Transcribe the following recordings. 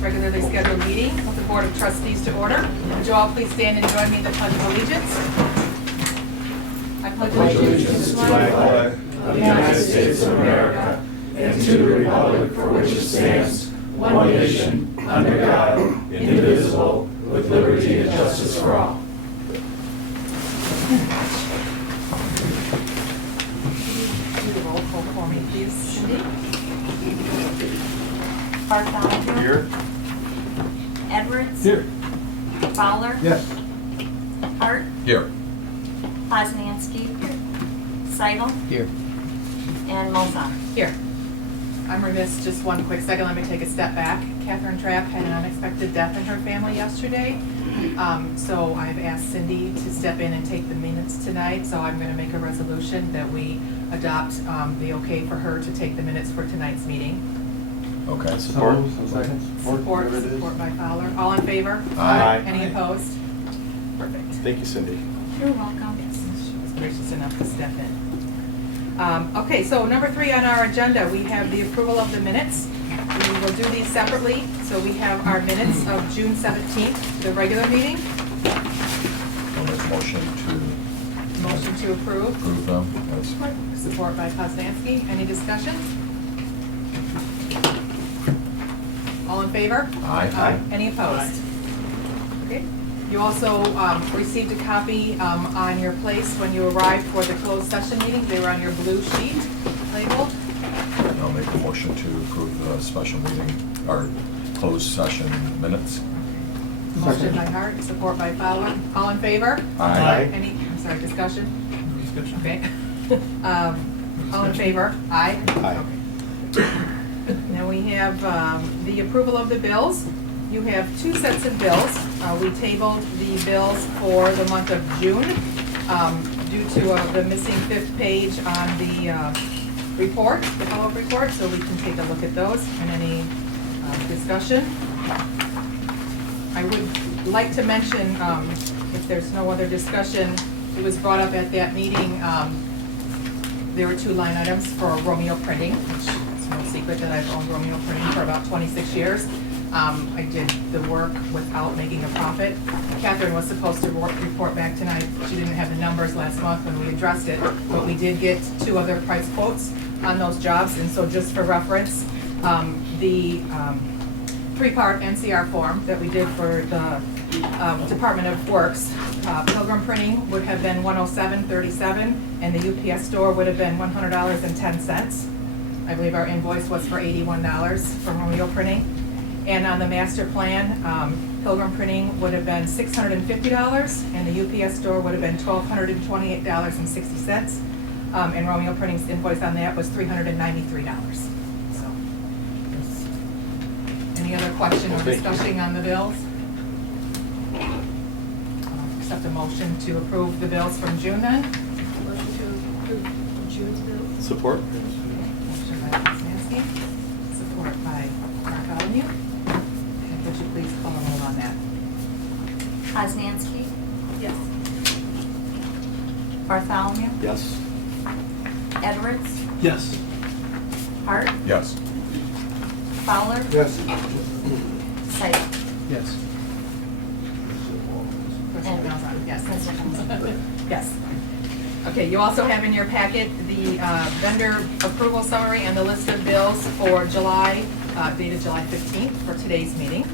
regularly scheduled meeting of the Board of Trustees to order. Would you all please stand and join me in the Pledge of Allegiance? I pledge allegiance to the flag of the United States of America and to the republic for which it stands, one nation, under God, indivisible, with liberty and justice for all. Do the roll call for me, please, Cindy. Bartholomew. Here. Edwards. Here. Fowler. Yes. Hart. Here. Poznanski. Seidel. Here. And Molzon. Here. I'm remiss, just one quick second, let me take a step back. Catherine Trapp had an unexpected death in her family yesterday. So I've asked Cindy to step in and take the minutes tonight, so I'm gonna make a resolution that we adopt the okay for her to take the minutes for tonight's meeting. Okay. Support. Support by Fowler. All in favor? Aye. Any opposed? Perfect. Thank you, Cindy. You're welcome. Yes, she was gracious enough to step in. Okay, so number 3 on our agenda, we have the approval of the minutes. We will do these separately. So we have our minutes of June 17th, the regular meeting. I'll make a motion to Motion to approve. approve them. That's Support by Poznanski. Any discussion? All in favor? Aye. Any opposed? Okay. You also received a copy on your place when you arrived for the closed session meeting. They were on your blue sheet labeled. I'll make a motion to approve the special meeting, or closed session minutes. Motion by Hart, support by Fowler. All in favor? Aye. Any, I'm sorry, discussion? Okay. All in favor? Aye? Aye. Okay. Now we have the approval of the bills. You have 2 sets of bills. We tabled the bills for the month of June due to the missing 5th page on the report, the follow-up report, so we can take a look at those and any discussion. I would like to mention, if there's no other discussion, it was brought up at that meeting, there were 2 line items for Romeo printing, which it's no secret that I've owned Romeo printing for about 26 years. I did the work without making a profit. Catherine was supposed to report back tonight. She didn't have the numbers last month when we addressed it, but we did get 2 other price quotes on those jobs. And so just for reference, the 3-part NCR form that we did for the Department of Works, Pilgrim printing would have been $107.37, and the UPS store would have been $100.10. I believe our invoice was for $81 for Romeo printing. And on the master plan, Pilgrim printing would have been $650, and the UPS store would have been $1,228.60. And Romeo printing's invoice on that was $393. So, any other question or discussion on the bills? Accept a motion to approve the bills from June then? Motion to approve June's bills. Support. Motion by Poznanski, support by Bartholomew. Would you please call a roll on that? Poznanski. Yes. Bartholomew. Yes. Edwards. Yes. Hart. Yes. Fowler. Yes. Seidel. Yes. President Malzahn, yes. Mr. Johnson. Yes. Okay, you also have in your packet the vendor approval summary and the list of bills for July, dated July 15th for today's meeting.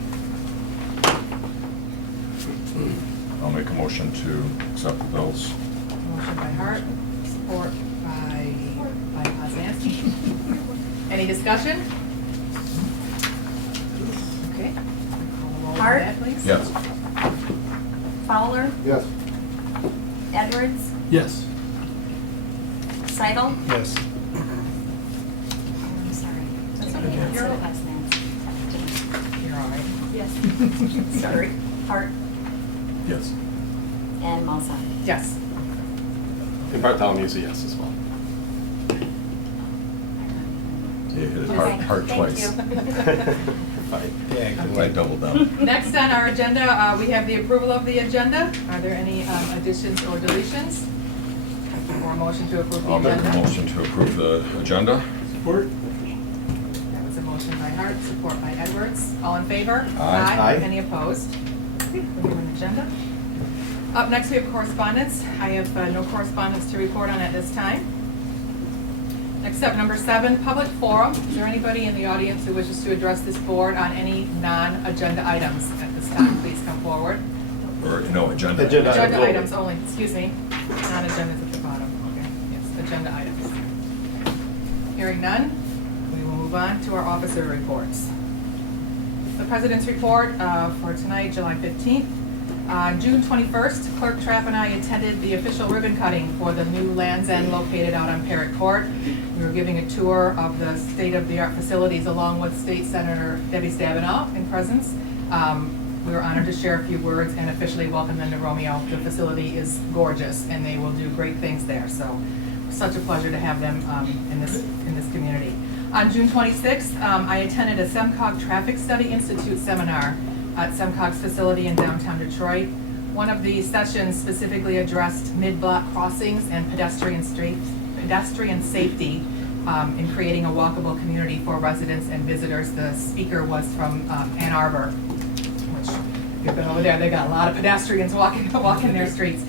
I'll make a motion to accept the bills. Motion by Hart, support by Poznanski. Any discussion? Okay. Call a roll on Hart? that, please. Yes. Fowler. Yes. Edwards. Yes. Seidel. Yes. I'm sorry. That's okay. You're all right. Poznanski. You're all right. Yes. Sorry. Hart. Yes. And Molzon. Yes. And Bartholomew's a yes as well. You hit it Okay, hard thank twice. you. Fine. Yeah, I doubled down. Next on our agenda, we have the approval of the agenda. Are there any additions or deletions? Or a motion to approve the I'll make a agenda? motion to approve the agenda. Support. That was a motion Motion by Hart, support by Edwards. All in favor? Aye. Aye. Any opposed? Okay, we have an agenda. Up next, we have correspondence. I have no correspondence to report on at this time. Next up, number 7, public forum. Is there anybody in the audience who wishes to address this board on any non-agenda items at this time? Please come forward. Or, no, agenda. Agenda. Agenda only. items only, excuse me. Non-agendas at the bottom, okay. Yes, agenda items. Hearing none, we will move on to our officer reports. The President's report for tonight, July 15th. On June 21st, Clerk Trapp and I attended the official ribbon cutting for the new Land's End located out on Parrot Court. We were giving a tour of the state-of-the-art facilities along with State Senator Debbie Stabenow in presence. We were honored to share a few words and officially welcome them to Romeo. The facility is gorgeous and they will do great things there. So such a pleasure to have them in this community. On June 26th, I attended a SEMCOG Traffic Study Institute seminar at SEMCOG's facility in downtown Detroit. One of the sessions specifically addressed mid-block crossings and pedestrian safety in creating a walkable community for residents and visitors. The speaker was from Ann Arbor, which if you've been over there, they got a lot of pedestrians walking their streets.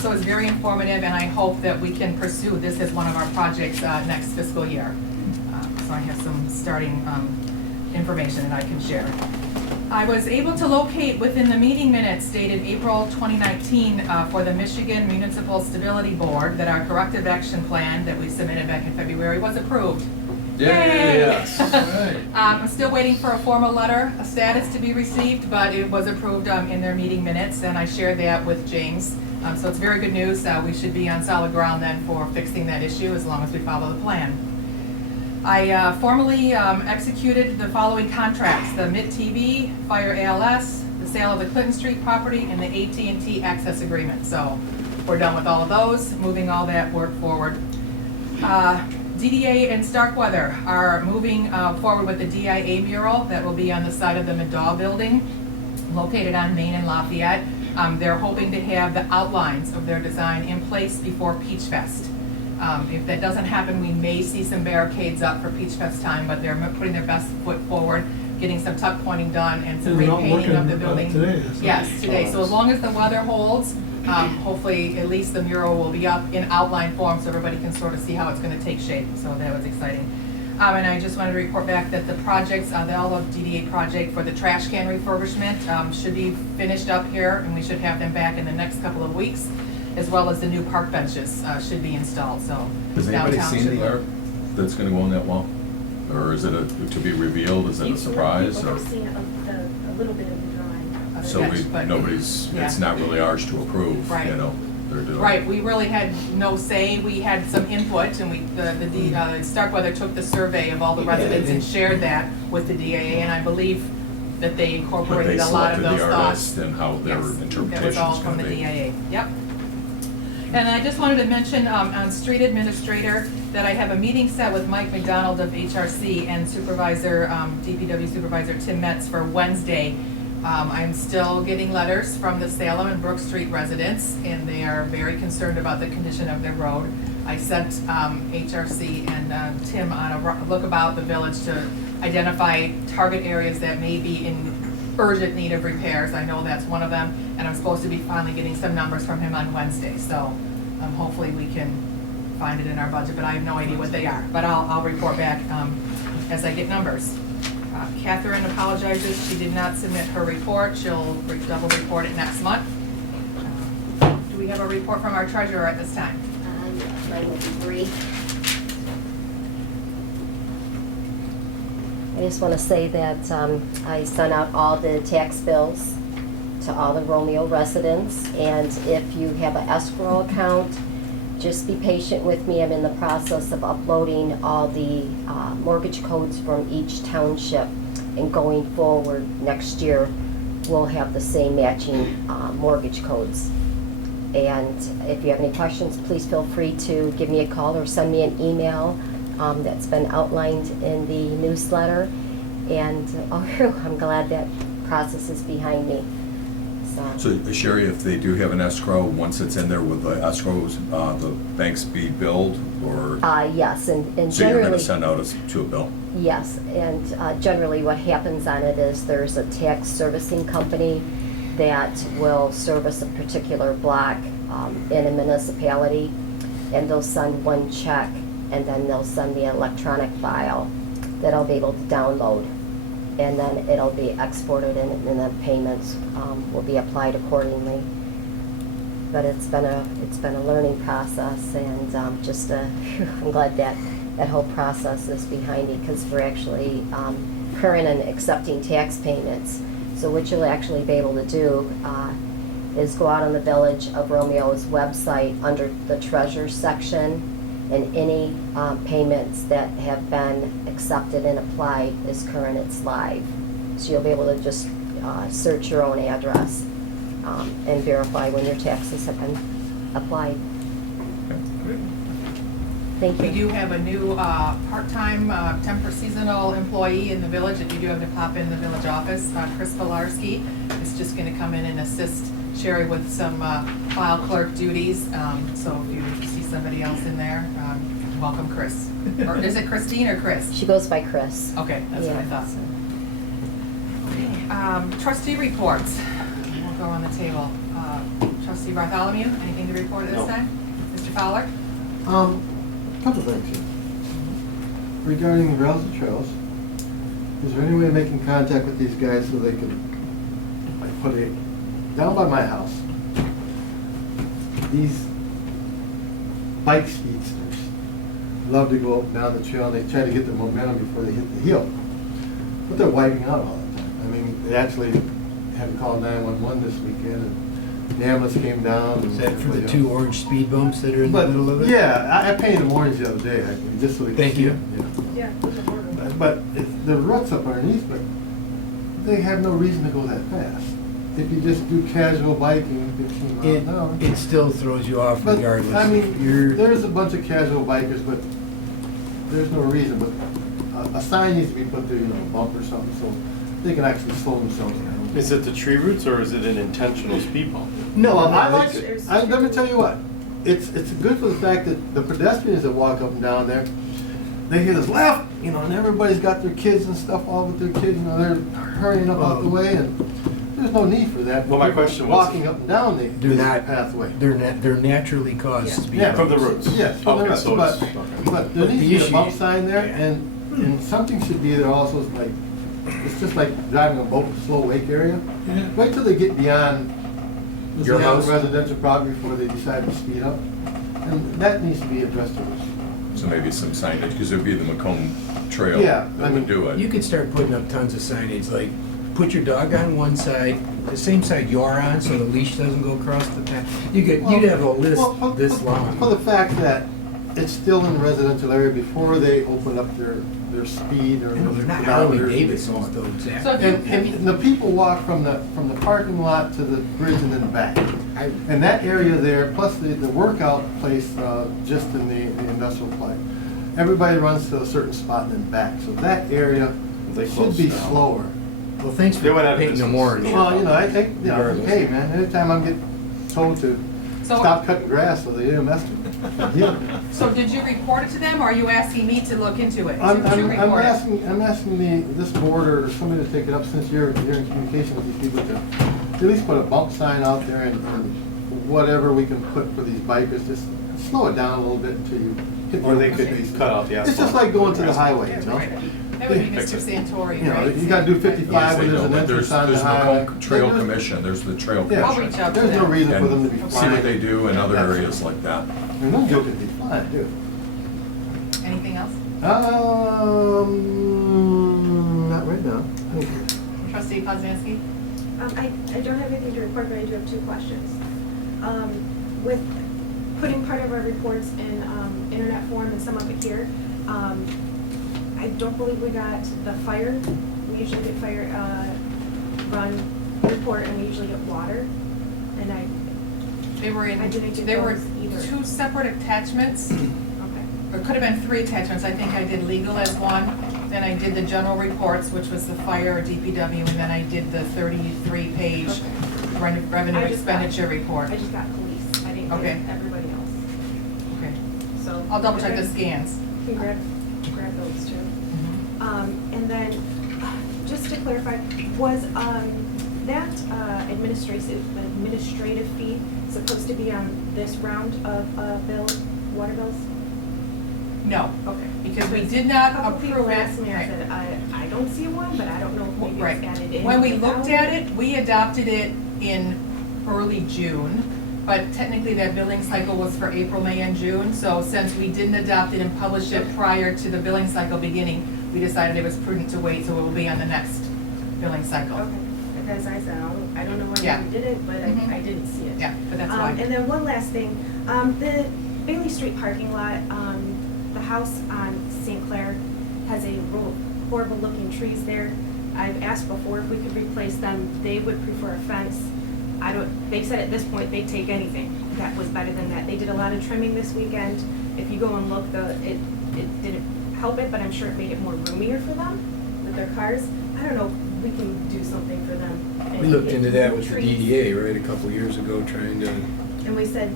So it's very informative, and I hope that we can pursue this as one of our projects next fiscal year. So I have some starting information that I can share. I was able to locate within the meeting minutes dated April 2019 for the Michigan Municipal Stability Board that our corrective action plan that we submitted back in February was approved. Yay! Yes. I'm still waiting for a formal letter, a status to be received, but it was approved in their meeting minutes, and I shared that with James. So it's very good news. We should be on solid ground then for fixing that issue as long as we follow the plan. I formally executed the following contracts: the MIT-TV, Fire ALS, the sale of the Clinton Street property, and the AT&T access agreement. So we're done with all of those, moving all that work forward. DDA and Starkweather are moving forward with the DIA mural that will be on the side of the Medaw building, located on Main and Lafayette. They're hoping to have the outlines of their design in place before Peach Fest. If that doesn't happen, we may see some barricades up for Peach Fest time, but they're putting their best foot forward, getting some tuck pointing done and some repainting of the building. Yes, today. So as long as the weather holds, hopefully at least the mural will be up in outline form so everybody can sort of see how it's going to take shape. So that was exciting. And I just wanted to report back that the projects, the All DDA project for the trash can refurbishment should be finished up here, and we should have them back in the next couple of weeks, as well as the new park benches should be installed. So Has anybody downtown seen should the look- art that's gonna go on that wall? Or is it to be revealed, is it a surprise? People or- have seen a little bit of the drawing. So sketch, but- nobody's, Yeah. it's not really ours to approve, Right. you know, they're doing. Right, we really had no say. We had some input, and Starkweather took the survey of all the residents and shared that with the DAA, and I believe that they But they incorporated a lot of selected those the thoughts. artist and how their Yes, interpretation's that was all from gonna the be. DIA, yep. And I just wanted to mention on street administrator that I have a meeting set with Mike McDonald of HRC and DPW Supervisor Tim Metz for Wednesday. I'm still getting letters from the Salem and Brook Street residents, and they are very concerned about the condition of their road. I sent HRC and Tim on a look about the village to identify target areas that may be in urgent need of repairs. I know that's one of them, and I'm supposed to be finally getting some numbers from him on Wednesday. So hopefully we can find it in our budget, but I have no idea what they are. But I'll report back as I get numbers. Catherine apologizes, she did not submit her report. She'll double report it next month. Do we have a report from our treasurer at this time? Mine will be brief. I just want to say that I sent out all the tax bills to all the Romeo residents, and if you have an escrow account, just be patient with me. I'm in the process of uploading all the mortgage codes from each township, and going forward next year, we'll have the same matching mortgage codes. And if you have any questions, please feel free to give me a call or send me an email. That's been outlined in the newsletter, and I'm glad that process is behind me. So Sherry, if they do have an escrow, once it's in there, will the escrows, the banks be billed, or? Yes, and So you're gonna generally, send out to a bill? yes, and generally what happens on it is there's a tax servicing company that will service a particular block in a municipality, and they'll send one check, and then they'll send the electronic file that I'll be able to download, and then it'll be exported, and then payments will be applied accordingly. But it's been a learning process, and I'm glad that whole process is behind me, because we're actually current and accepting tax payments. So what you'll actually be able to do is go out on the Village of Romeo's website under the Treasure section, and any payments that have been accepted and applied is current, it's live. So you'll be able to just search your own address and verify when your taxes have been applied. Thank We you. do have a new part-time, temporary seasonal employee in the village. If you do have to pop in the village office, Chris Pilarski is just going to come in and assist Sherry with some file clerk duties. So if you see somebody else in there, welcome Chris. Or is it Christine or Chris? She goes by Chris. Okay, that's what I Yeah, thought. so- Trustee reports. We'll go on the table. Trustee Bartholomew, anything to report at this No. time? Mr. Fowler? Couple things here. Regarding the rails and trails, is there any way of making contact with these guys so they can, like, put a, down by my house, these bike speedsters love to go up and down the trail, and they try to get the momentum before they hit the hill. But they're wiping out all the time. I mean, they actually had to call 911 this weekend, and the ambulance came down. Is that for the two orange speed bumps that are in the But, middle of it? yeah, I painted them orange the other day, just so they could Thank see you. it, know. Yeah, those are horrible. But the rut's up underneath, but they have no reason to go that fast. If you just do casual biking, 15 miles an hour. It still throws you off But, regardless. I mean, You're, there's a bunch of casual bikers, but there's no reason, but a sign needs to be put there, you know, a bump or something, so they can actually slow themselves down. Is it the tree roots or is it an intentional speed bump? No, No, I like there's- it. Let me tell you what, it's good for the fact that the pedestrians that walk up and down there, they hit us left, you know, and everybody's got their kids and stuff, all with their kids, you know, they're hurrying up out the way, and there's no need for that. Well, my People question was- walking up and down the they're not, pathway. they're naturally caused speed Yeah. From the bumps. roots? Yes, from the Okay, roots, so but, it's, okay. but there But needs the to be a issue- bump sign there, yeah. and something should be there also, like, it's just like driving a boat in slow wake area. Wait till they get beyond Your the house? residential property before they decide to speed up. And that needs to be addressed to us. So maybe some signage, because it'd be the Macomb Trail Yeah, I that mean, would do it. You could start putting up tons of signage, like, put your dog on one side, the same side you're on, so the leash doesn't go across the path. You'd have a list Well, this long. For the fact that it's still in the residential area before they open up their speed or. You know, they're not kilometers Harley and Davidsons so though, on. Zach. So if you, And the people walk from the parking lot to the bridge and then back. I- And that area there, plus the workout place, just in the industrial park, everybody runs to a certain spot and then back. So that area They should close be down. slower. Well, thanks They for went out of painting them business. orange. Well, you know, I think, you know, Regardless. hey, man, anytime I'm getting told to So- stop cutting grass so the EMS can heal. so did you report it to them, or are you asking me to look into it? I'm Did you report it? asking this board or somebody to take it up, since you're in communication with these people, to at least put a bump sign out there and whatever we can put for these bikers, just slow it down a little bit until you hit the. Or they open could spaces. cut out the It's just asphalt. like going to the highway, Yeah, you know? right. That would be Fix Mr. it. Santori, You know, right? you gotta do 55 Yes, when they there's know, an but entrance on the there's highway. Macomb Trail There's- Commission, there's the Trail Yeah. I'll Commission. reach out to There's no them. reason for them to be And flying. see what they do in other areas like that. There's no guilt to be flying, too. Anything else? Not right now. Thank you. Trustee Poznanski? I don't have anything to report, but I do have two questions. With putting part of our reports in internet form and some of it here, I don't believe we got the fire. We usually get fire run report, and we usually get water. And They were in, I didn't get there were those either. 2 separate attachments, okay. or it could have been 3 attachments. I think I did legal as one, then I did the general reports, which was the fire, DPW, and then I did the 33-page revenue I just got- expenditure report. I just got police, I didn't Okay. get everybody else, Okay. so. I'll double check the scans. Can grab those too. And then, just to clarify, was, that, administrative fee supposed to be on this round of, water bills? No, Okay. because we did not A couple people approve it. asked me, I said, I don't see one, but I don't know if maybe Right. it's added in. When we looked without. at it, we adopted it in early June, but technically that billing cycle was for April, May, and June. So since we didn't adopt it and publish it prior to the billing cycle beginning, we decided it was prudent to wait, so it will be on the next billing cycle. Okay, because I said, I don't know when Yeah. we did it, but Mhm. I didn't see it. Yeah, but that's why. And then one last thing, the Bailey Street parking lot, the house on St. Clair has a real horrible looking trees there. I've asked before if we could replace them, they would prefer a fence. They said at this point they'd take anything that was better than that. They did a lot of trimming this weekend. If you go and look, it didn't help it, but I'm sure it made it more roomier for them with their cars. I don't know, we can do something for them. We looked And into get that with the trees. DDA, right, a couple of years ago, trying to, And we said,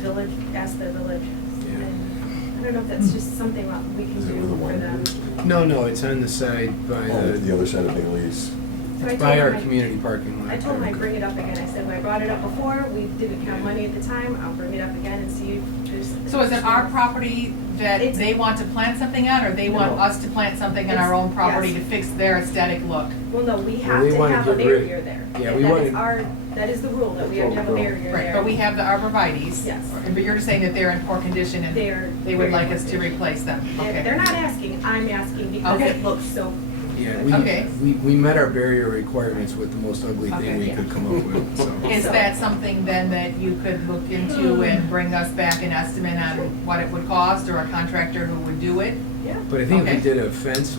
village, ask the village. Yeah. And I don't know if that's just something that we can Is it do with the for wine them. group? no, it's on the side by Oh, the the, other side of Bailey's. So I by told our him community parking lot. I told him I'd bring it up again. I said, when I brought it up before, we didn't have money at the time. I'll bring it up again and see if there's. So is it our property that It's- they want to plant something on, or they want No. us to plant something on our own property to Yes. fix their aesthetic look? Well, no, we Well, have we to wanna have a get rid- barrier there. Yeah, we That wanna- is that is the rule, that we have to have a barrier Right, there. but we have the arborvitae's. Yes. But you're just saying that they're in poor condition and They're they would very like us to condition. replace them. Okay. They're not asking, I'm asking because Okay. it looks so. Yeah, Okay. we met our barrier requirements with the most ugly Okay. thing we could come up with, so. Is that something then that you could look into and bring us back an estimate on what it would cost, or a contractor who would do it? Yeah. But I think if Okay. we did a fence,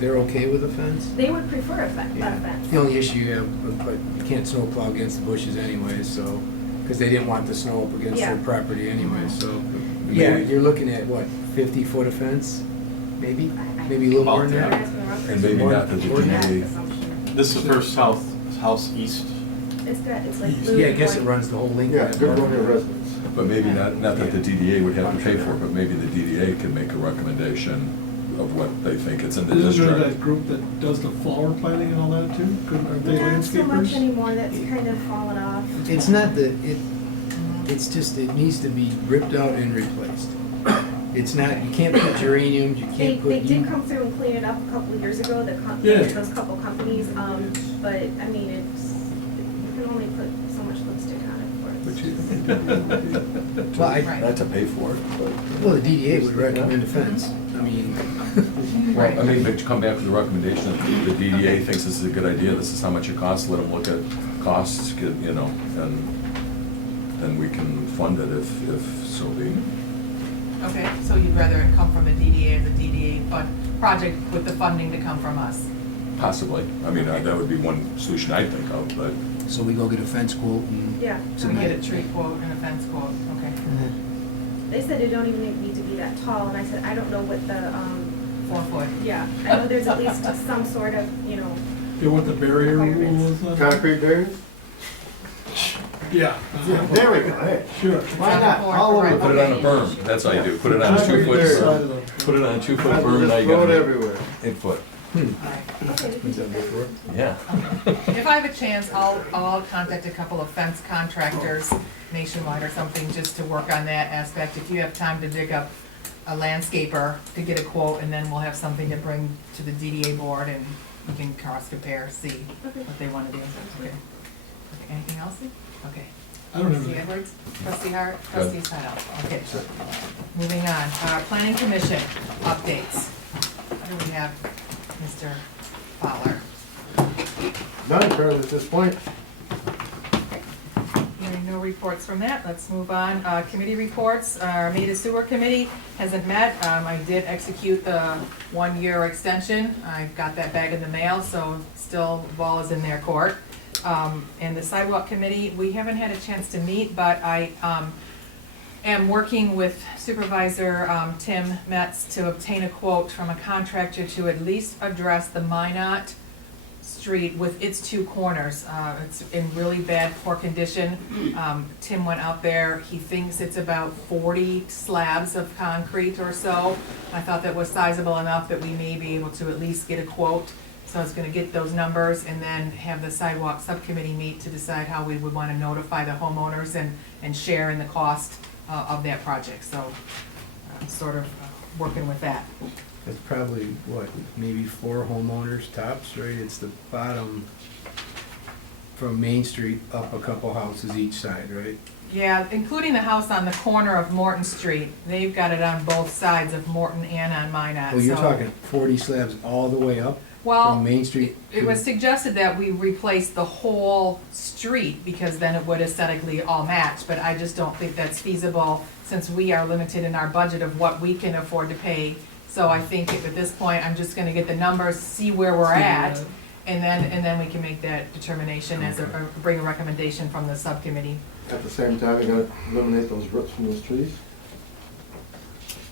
they're okay with a fence? They would prefer a fence. The only issue you have, but you can't snow plow against the bushes anyway, so, because they didn't want the snow up against their Yeah. property anyway, so. Yeah, you're looking at what, 50 foot of fence, maybe? Maybe a little more than They're that? asking roughly. And maybe not that the More than that. DDA, This is the first house east. It's like blue. Yeah, I and guess it white. runs the whole length Yeah, of good that. Romeo residents. but maybe not that the DDA would have to pay for it, but maybe the DDA can make a recommendation of what they think it's in the Isn't there that district. group that does the flower planting and all that too? Aren't they Not so much landscapers? anymore, that's kind of fallen off. It's not it's just, it needs to be ripped out and replaced. It's not, you can't put geraniums, you They, can't put. they did come through and clean it up a couple of years ago, Yeah. those couple companies, but, I mean, you can only put so much lipstick on it But for you it. think the DDA would be- Well, I- Right. Not to pay for it, but. Well, the DDA would recommend a fence. I mean, Well, I mean, but you come back with a recommendation, that the DDA thinks this is a good idea, this is how much it costs, let them look at costs, you know, and then we can fund it if so be. Okay, so you'd rather it come from the DDA, or the DDA fund project with the funding to come from us? Possibly, I mean, that would be one solution I'd think of, but. so we go get a fence quote and. Yeah. So we get a tree quote and a fence quote, okay. They said it don't even need to be that tall, and I said, I don't know what the, 4 foot. yeah, I know there's at least some sort of, you know, Yeah, what the barrier rule is on that? Concrete barriers? Yeah. There we go, hey. Sure. Why not? All over. Put it on a berm, that's how you do, it. Put it on a Concrete 2 foot barrier. berm, put it on a 2 foot Just berm, now you throw got it an everywhere. 8 foot. okay, we can do that. Yeah. If I have a chance, I'll contact a couple of fence contractors nationwide or something, just to work on that aspect. If you have time to dig up a landscaper to get a quote, and then we'll have something to bring to the DDA board, and we can cross compare, see Okay. what they wanna do. Okay. Okay, anything else? Okay. I don't Trustee know. Edwards, trustee Hart, Good. trustee Sidle. Okay. Moving on, planning commission updates. What do we have, Mr. Fowler? None currently at this point. Hearing no reports from that, let's move on. Committee reports, our Meta Sewer Committee hasn't met. I did execute the 1-year extension. I got that back in the mail, so still the ball is in their court. And the Sidewalk Committee, we haven't had a chance to meet, but I am working with Supervisor Tim Metz to obtain a quote from a contractor to at least address the Minot street with its two corners. It's in really bad, poor condition. Tim went out there, he thinks it's about 40 slabs of concrete or so. I thought that was sizable enough that we may be able to at least get a quote. So I was gonna get those numbers and then have the sidewalk subcommittee meet to decide how we would wanna notify the homeowners and share in the cost of that project. So I'm sort of working with that. It's probably, what, maybe 4 homeowners tops, right? It's the bottom from Main Street up a couple houses each side, right? Yeah, including the house on the corner of Morton Street. They've got it on both sides of Morton and on Minot. Oh, you're so- talking 40 slabs all the way up Well, from Main Street? it was suggested that we replace the whole street because then it would aesthetically all match, but I just don't think that's feasible since we are limited in our budget of what we can afford to pay. So I think at this point, I'm just gonna get the numbers, see where we're at, and then we can make that determination as bring a recommendation from the subcommittee. At the same time, you're gonna eliminate those roots from those trees?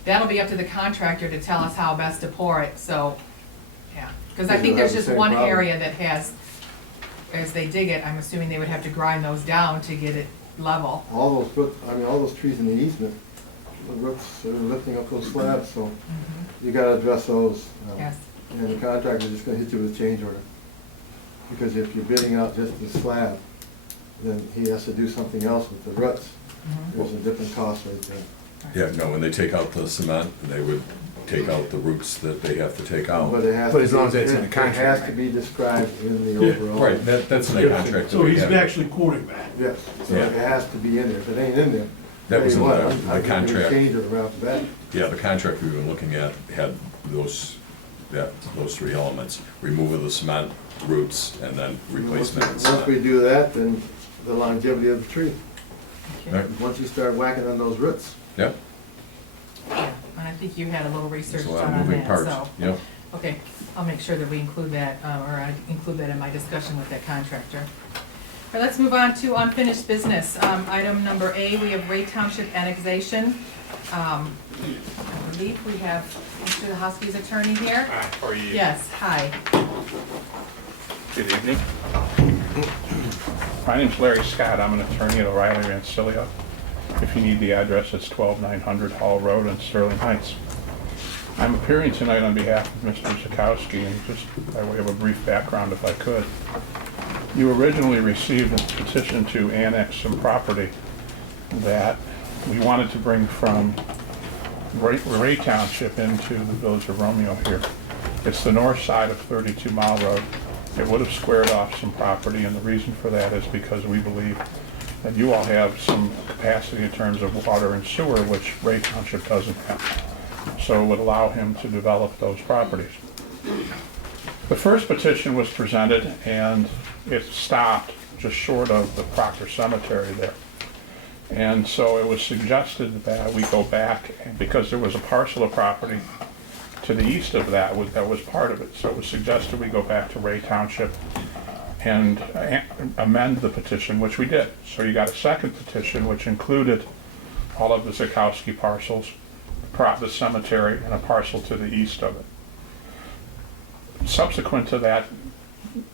That'll be up to the contractor to tell us how best to pour it, so, yeah. Because I Because think you'll there's have the just same one problem. area that has, as they dig it, I'm assuming they would have to grind those down to get it level. All those roots, I mean, all those trees in the easement, the roots are lifting up those slabs, so you gotta address those. Yes. And the contractor's just gonna hit you with a change order. Because if you're bidding out just the slab, then he has to do something else with the roots. There's a different cost right there. Yeah, no, when they take out the cement, they would take out the roots that they have to take out. But it has But to as long as be- that's in the It contract. has to be described in the Yeah, overall. Right, that's in the contract. that So we he's have. actually quoting that. Yes, so Yeah. it has to be in there. If it ain't in there, That was tell in you the- what, the I'll give you a contract. change order right off the bat. Yeah, the contract we've been looking at had those 3 elements: remove of the cement, roots, and then replacement of Once we cement. do that, then the longevity of the tree. Okay. Right. Once you start whacking on those roots. Yeah, Yeah, and I think you had a little research there's a done lot of on moving that, parts, so. yep. Okay, I'll make sure that we include that, or I include that in my discussion with that contractor. All right, let's move on to unfinished business. Item number A, we have Ray Township annexation. I believe we have Mr. Hosky's attorney here. Hi, how are you? Yes, hi. Good evening. My name's Larry Scott. I'm an attorney at O'Reilly Rensselaer. If you need the address, it's 12900 Hall Road in Sterling Heights. I'm appearing tonight on behalf of Mr. Zakowski, and just by way of a brief background, if I could. You originally received a petition to annex some property that we wanted to bring from Ray Township into the village of Romeo here. It's the north side of 32 Mile Road. It would have squared off some property, and the reason for that is because we believe that you all have some capacity in terms of water and sewer, which Ray Township doesn't have. So it would allow him to develop those properties. The first petition was presented, and it stopped just short of the Proctor Cemetery there. And so it was suggested that we go back, because there was a parcel of property to the east of that was part of it. So it was suggested we go back to Ray Township and amend the petition, which we did. So you got a second petition, which included all of the Zakowski parcels, the cemetery, and a parcel to the east of it. Subsequent to that,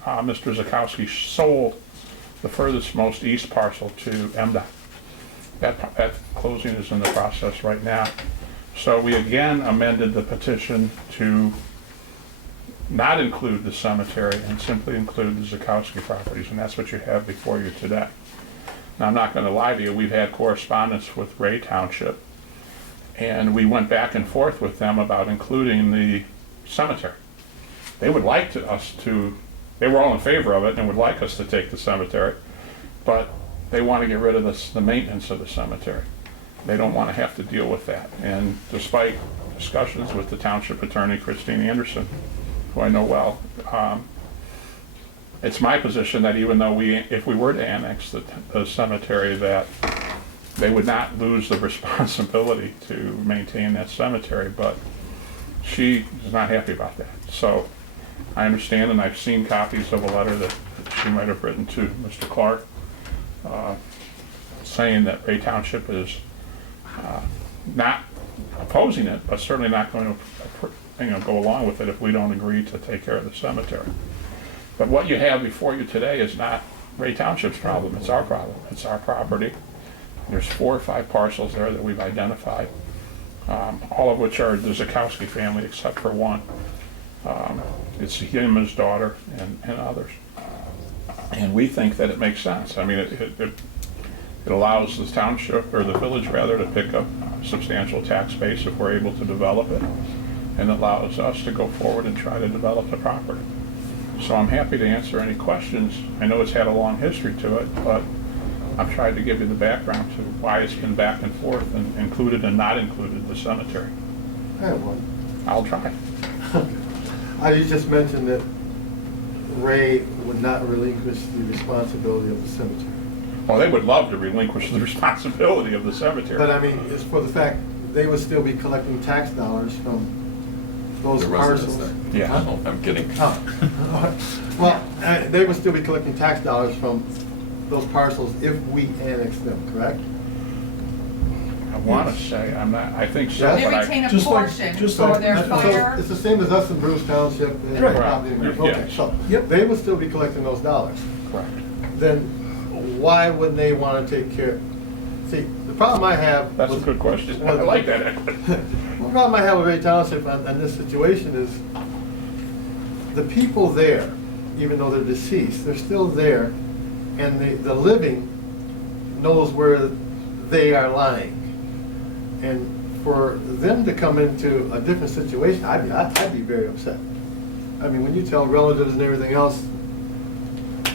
Mr. Zakowski sold the furthest most east parcel to MDOT. That closing is in the process right now. So we again amended the petition to not include the cemetery and simply include the Zakowski properties, and that's what you have before you today. Now, I'm not going to lie to you, we've had correspondence with Ray Township, and we went back and forth with them about including the cemetery. They would like they were all in favor of it and would like us to take the cemetery, but they want to get rid of the maintenance of the cemetery. They don't want to have to deal with that. And despite discussions with the township attorney, Christine Anderson, who I know well, it's my position that even though if we were to annex the cemetery, that they would not lose the responsibility to maintain that cemetery, but she is not happy about that. So I understand, and I've seen copies of a letter that she might have written to Mr. Clark, saying that Ray Township is not opposing it, but certainly not going to go along with it if we don't agree to take care of the cemetery. But what you have before you today is not Ray Township's problem, it's our problem. It's our property. There's 4 or 5 parcels there that we've identified, all of which are the Zakowski family except for one. It's him, his daughter, and others. And we think that it makes sense. I mean, it allows the township, or the village rather, to pick up substantial tax base if we're able to develop it, and allows us to go forward and try to develop the property. So I'm happy to answer any questions. I know it's had a long history to it, but I've tried to give you the background to why it's been back and forth and included and not included the cemetery. I have one. I'll try. You just mentioned that Ray would not relinquish the responsibility of the cemetery. Well, they would love to relinquish the responsibility of the cemetery. But I mean, it's for the fact they would still be collecting tax dollars from those The residents parcels. there. Yeah. Oh, I'm kidding. Oh. Well, they would still be collecting tax dollars from those parcels if we annex them, correct? I want to say, I'm not, I think so, Yeah. They but I... retain a Just like- portion just for like- their so fire. It's the same as us in Bruce Township. and Right. property in Bruce. Yeah. Okay, so Yep. they would still be collecting those dollars. Correct. Then why wouldn't they want to take care? See, the problem I have. That's a with- good question. I like that. The problem I have with Ray Township on this situation is the people there, even though they're deceased, they're still there, and the living knows where they are lying. And for them to come into a different situation, I'd be very upset. I mean, when you tell relatives and everything else,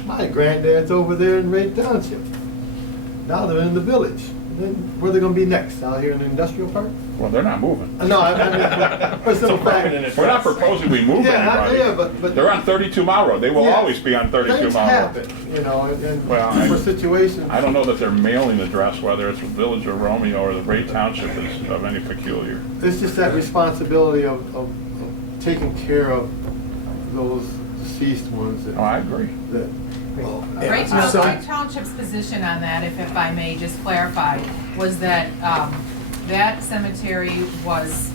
my granddad's over there in Ray Township. Now they're in the village. Then where are they gonna be next? Out here in the industrial park? Well, they're not moving. No, I mean, for simple fact. We're not proposing we move Yeah, anybody. yeah, but. They're on 32 Mile Road. They will Yeah. always be on 32 Things Mile Road. happen, you know, and Well, for situations. I don't know that their mailing address, whether it's the Village of Romeo or the Ray Township, is of any peculiar. It's just that responsibility of taking care of those deceased ones Oh, I agree. that. Ray So- Township's position on that, if I may just clarify, was that that cemetery was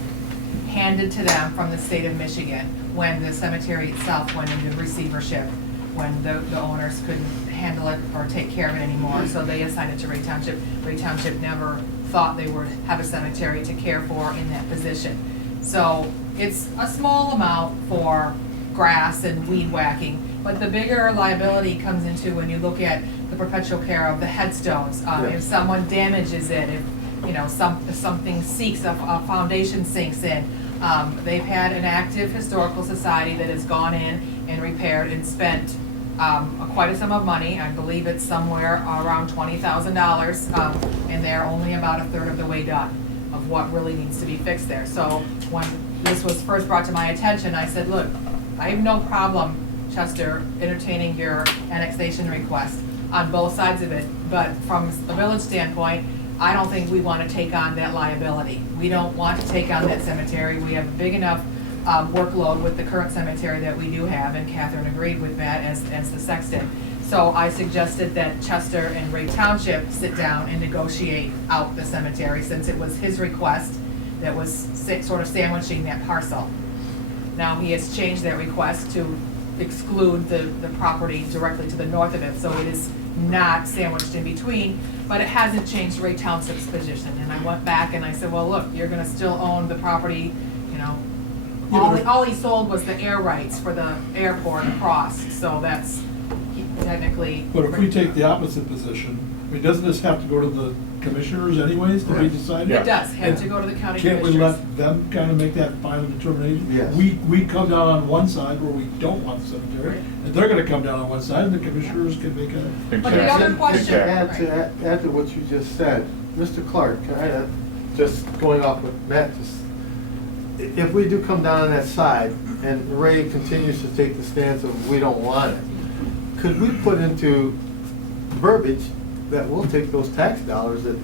handed to them from the state of Michigan when the cemetery itself went into receivership, when the owners couldn't handle it or take care of it anymore, so they assigned it to Ray Township. Ray Township never thought they would have a cemetery to care for in that position. So it's a small amount for grass and weed whacking, but the bigger liability comes into when you look at the perpetual care of the headstones. If someone damages it, if something sinks, a foundation sinks in. They've had an active historical society that has gone in and repaired and spent quite a sum of money. I believe it's somewhere around $20,000, and they're only about a third of the way done of what really needs to be fixed there. So when this was first brought to my attention, I said, look, I have no problem, Chester, entertaining your annexation request on both sides of it, but from a village standpoint, I don't think we want to take on that liability. We don't want to take on that cemetery. We have a big enough workload with the current cemetery that we do have, and Catherine agreed with that as the sexton. So I suggested that Chester and Ray Township sit down and negotiate out the cemetery, since it was his request that was sort of sandwiching that parcel. Now, he has changed that request to exclude the property directly to the north of it, so it is not sandwiched in between, but it hasn't changed Ray Township's position. And I went back and I said, well, look, you're gonna still own the property, all he sold was the air rights for the airport across, so that's technically. But if we take the opposite position, I mean, doesn't this have to go to the commissioners anyways to be decided? It does have to go to the county Can't we commissioners. let them kind of make that final determination? Yes. We come down on one side where we don't want the cemetery, Right. and they're gonna come down on one side, and the commissioners can make a. But the other question- Exactly. Add to what you just said, Mr. Clark, just going off what Matt just, if we do come down on that side and Ray continues to take the stance of we don't want it, could we put into verbiage that we'll take those tax dollars that,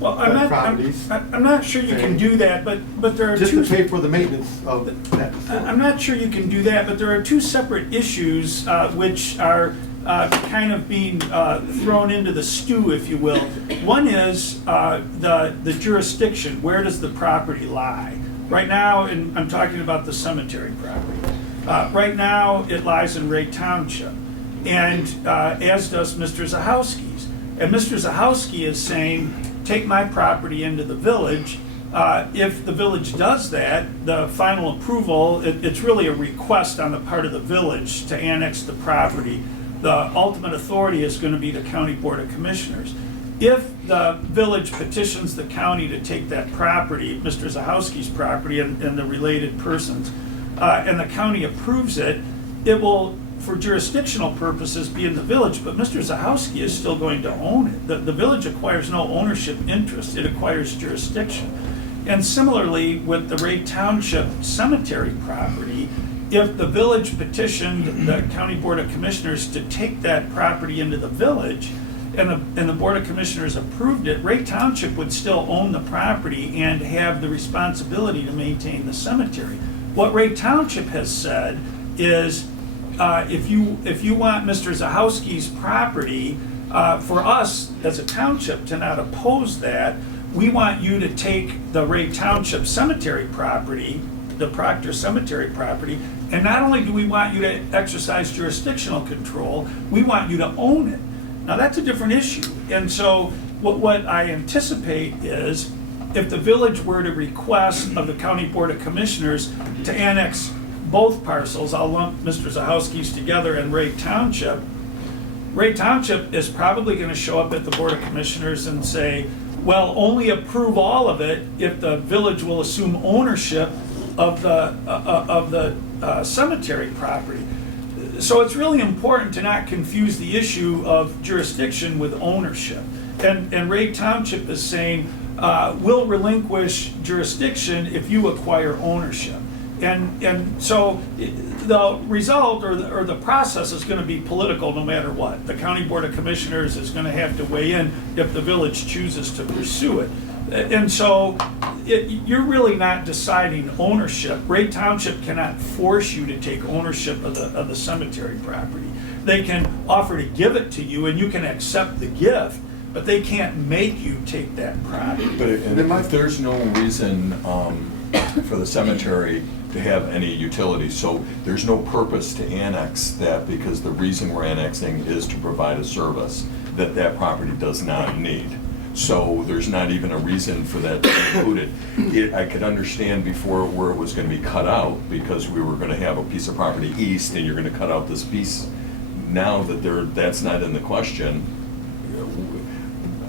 Well, properties. I'm not sure you can do that, but there are just two. to pay for the maintenance of that I'm facility? not sure you can do that, but there are two separate issues which are kind of being thrown into the stew, if you will. One is the jurisdiction. Where does the property lie? Right now, and I'm talking about the cemetery property. Right now, it lies in Ray Township, and as does Mr. Zahowski's. And Mr. Zahowski is saying, take my property into the village. If the village does that, the final approval, it's really a request on the part of the village to annex the property. The ultimate authority is going to be the County Board of Commissioners. If the village petitions the county to take that property, Mr. Zahowski's property and the related persons, and the county approves it, it will, for jurisdictional purposes, be in the village, but Mr. Zahowski is still going to own it. The village acquires no ownership interest, it acquires jurisdiction. And similarly, with the Ray Township cemetery property, if the village petitioned the County Board of Commissioners to take that property into the village, and the Board of Commissioners approved it, Ray Township would still own the property and have the responsibility to maintain the cemetery. What Ray Township has said is, if you want Mr. Zahowski's property, for us as a township to not oppose that, we want you to take the Ray Township cemetery property, the Proctor Cemetery property, and not only do we want you to exercise jurisdictional control, we want you to own it. Now that's a different issue. And so what I anticipate is, if the village were to request of the County Board of Commissioners to annex both parcels, I'll lump Mr. Zahowski's together and Ray Township is probably going to show up at the Board of Commissioners and say, well, only approve all of it if the village will assume ownership of the cemetery property. So it's really important to not confuse the issue of jurisdiction with ownership. And Ray Township is saying, we'll relinquish jurisdiction if you acquire ownership. And so the result or the process is going to be political no matter what. The County Board of Commissioners is going to have to weigh in if the village chooses to pursue it. And so you're really not deciding ownership. Ray Township cannot force you to take ownership of the cemetery property. They can offer to give it to you and you can accept the gift, but they can't make you take that property. But if there's no reason for the cemetery to have any utilities, so there's no purpose to annex that, because the reason we're annexing is to provide a service that property does not need. So there's not even a reason for that to be included. I could understand before where it was going to be cut out, because we were going to have a piece of property east and you're going to cut out this piece. Now that that's not in the question,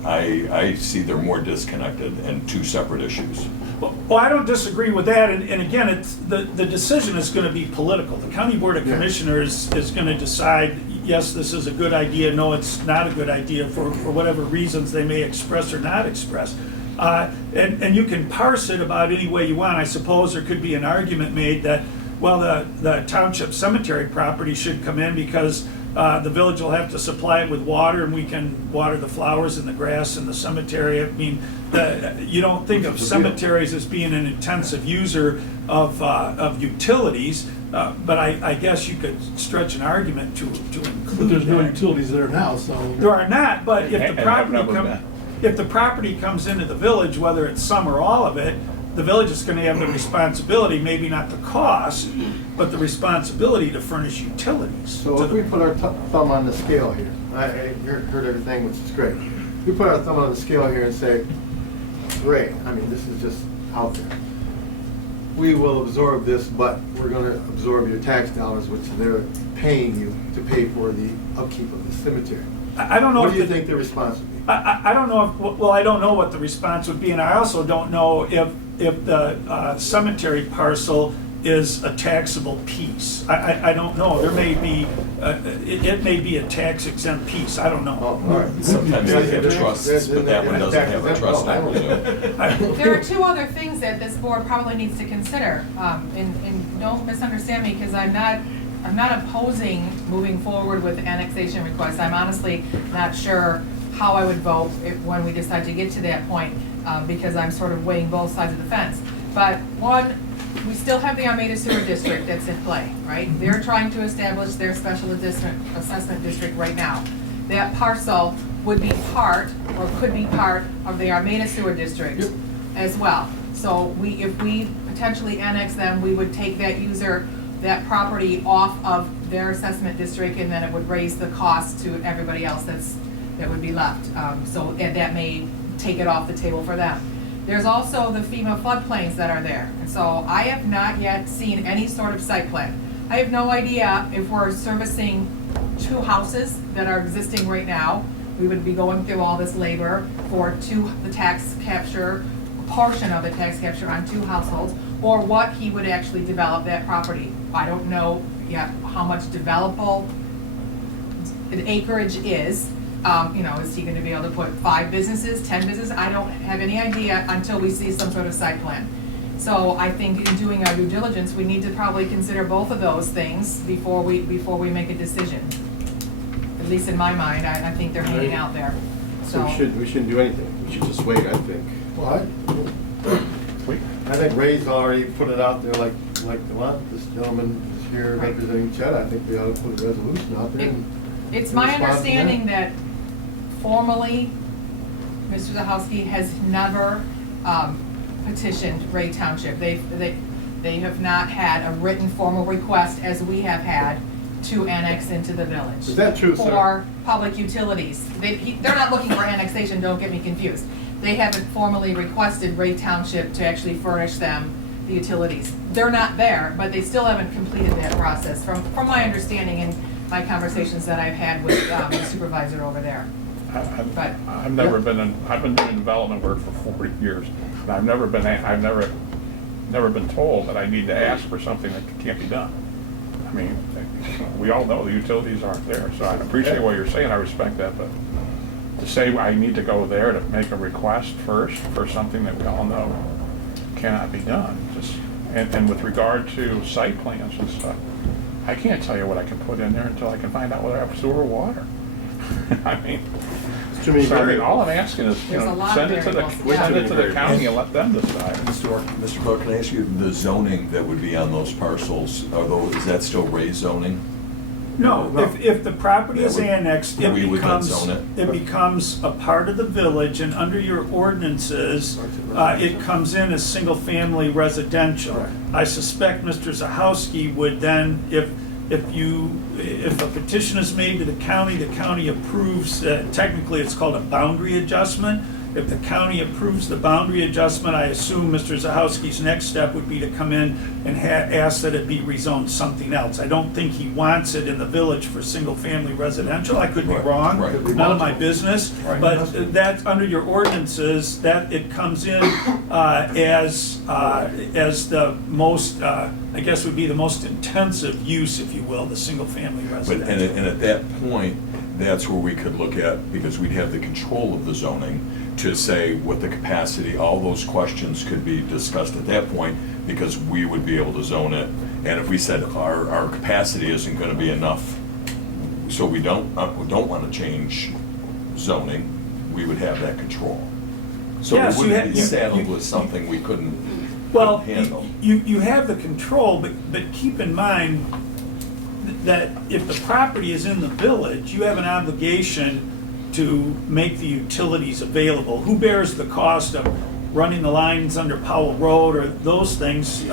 I see they're more disconnected and two separate issues. Well, I don't disagree with that, and again, it's the decision is going to be political. The County Board of Commissioners is going to decide, yes, this is a good idea, no, it's not a good idea, for whatever reasons they may express or not express. And you can parse it about any way you want. I suppose there could be an argument made that, well, the township cemetery property should come in because the village will have to supply it with water, and we can water the flowers and the grass in the cemetery. I mean, you don't think of cemeteries as being an intensive user of utilities, but I guess you could stretch an argument to include But there's no that. utilities there now, so. There are not, but if And the I've never property been. if the property comes into the village, whether it's some or all of it, the village is going to have the responsibility, maybe not the cost, but the responsibility to furnish utilities. So to if the- we put our thumb on the scale here, I heard everything, which is great. We put our thumb on the scale here and say, great, I mean, this is just out there. We will absorb this, but we're gonna absorb your tax dollars, which they're paying you to pay for the upkeep of the cemetery. I don't know What if do you the- think the response would be? I don't know if, well, I don't know what the response would be, and I also don't know if the cemetery parcel is a taxable piece. I don't know. There may be, it may be a tax exempt piece. I don't know. Oh, all right. Sometimes they have trusts, but that one doesn't have a trust, I presume. There are two other things that this board probably needs to consider, and don't misunderstand me, because I'm not opposing moving forward with annexation requests. I'm honestly not sure how I would vote when we decide to get to that point, because I'm sort of weighing both sides of the fence. But one, we still have the Armada Sewer District that's in play, right? They're trying to establish their special assessment district right now. That parcel would be part, or could be part, of the Armada Sewer District as well. So if we potentially annex them, we would take that user that property off of their assessment district, and then it would raise the cost to everybody else that would be left. And that may take it off the table for them. There's also the FEMA floodplains that are there. And so I have not yet seen any sort of site plan. I have no idea if we're servicing 2 houses that are existing right now. We would be going through all this labor for the tax capture, a portion of the tax capture on 2 households, or what he would actually develop that property. I don't know yet how much developable an acreage is. Is he gonna be able to put 5 businesses, 10 businesses? I don't have any idea until we see some sort of site plan. So I think in doing our due diligence, we need to probably consider both of those things before we make a decision. At least in my mind, I think they're hanging out there, So we shouldn't do anything. We should just wait, I think. Well, I think Ray's already put it out there like this gentleman is here representing Chet. I think we ought to put a resolution out there. It's my respond to understanding that. that formally, Mr. Zahowski has never petitioned Ray Township. They have not had a written formal request, as we have had, to annex into the village. Is that true, sir? For public utilities. They're not looking for annexation, don't get me confused. They haven't formally requested Ray Township to actually furnish them the utilities. They're not there, but they still haven't completed that process, from my understanding and my conversations that I've had with the supervisor over there. I've been doing development work for 40 years, and I've never been told that I need to ask for something that can't be done. I mean, we all know the utilities aren't there, so I appreciate what you're saying, I respect that, but to say I need to go there to make a request first for something that we all know cannot be done, and with regard to site plans and stuff, I can't tell you what I can put in there until I can find out whether I have sewer or water. I mean, Too many so I mean, variables. all I'm asking is, There's a lot of send it to variables, yeah. the county and let them decide. Mr. Clark, can I ask you, the zoning that would be on those parcels, is that still Ray zoning? No, if the property is That would- annexed, we would then zone it becomes a part of the village, and under your ordinances, it comes in as single-family residential. Right. I suspect Mr. Zahowski would then, if a petition is made to the county approves, technically it's called a boundary adjustment. If the county approves the boundary adjustment, I assume Mr. Zahowski's next step would be to come in and ask that it be rezoned something else. I don't think he wants it in the village for single-fammy residential. I could be Right, wrong, right. none of my business. Right. But that's under your ordinances, that it comes in as the most, I guess would be the most intensive use, if you will, the single-family But, residential. and at that point, that's where we could look at, because we'd have the control of the zoning, to say what the capacity, all those questions could be discussed at that point, because we would be able to zone it. And if we said our capacity isn't gonna be enough, so we don't wanna change zoning, we would have that control. So Yes, we you wouldn't be have- saddled with something we couldn't Well, handle. you have the control, but keep in mind that if the property is in the village, you have an obligation to make the utilities available. Who bears the cost of running the lines under Powell Road or those things?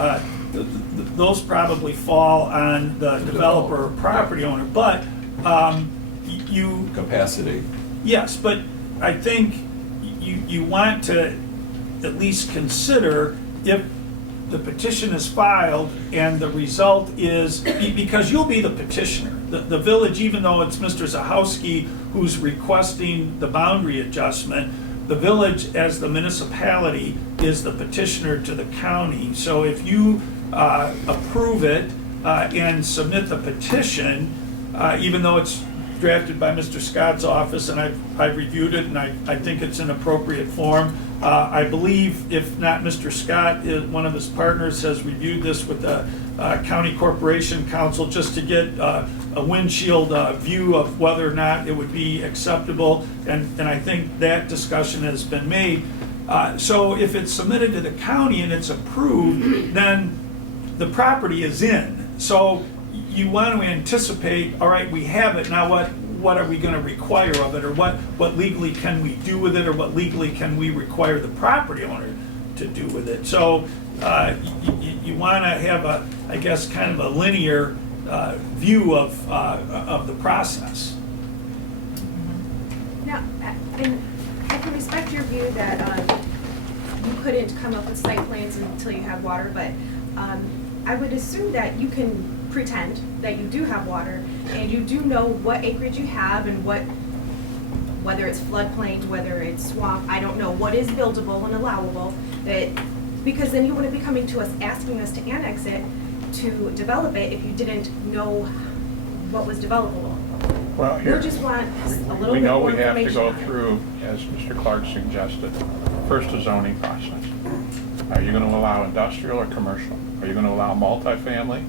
Those probably fall on the developer or property owner, but you. Capacity. Yes, but I think you want to at least consider if the petition is filed and the result is, because you'll be the petitioner. The village, even though it's Mr. Zahowski who's requesting the boundary adjustment, the village as the municipality is the petitioner to the county. So if you approve it and submit the petition, even though it's drafted by Mr. Scott's office, and I've reviewed it, and I think it's in appropriate form. I believe, if not Mr. Scott, one of his partners has reviewed this with the County Corporation Council, just to get a windshield view of whether or not it would be acceptable, and I think that discussion has been made. So if it's submitted to the county and it's approved, then the property is in. So you want to anticipate, all right, we have it, now what are we going to require of it, or what legally can we do with it, or what legally can we require the property owner to do with it. So you want to have a, I guess, kind of a linear view of the process. Now, and I can respect your view that you couldn't come up with site plans until you have water, but I would assume that you can pretend that you do have water and you do know what acreage you have and whether it's floodplain, whether it's swamp, I don't know, what is buildable and allowable, because then you wouldn't be coming to us asking us to annex it, to develop it, if you didn't know what was developable. Well, We here, just want a little we bit know more we have to information go on it. through, as Mr. Clark suggested, first a zoning process. Are you gonna allow industrial or commercial? Are you gonna allow multifamily?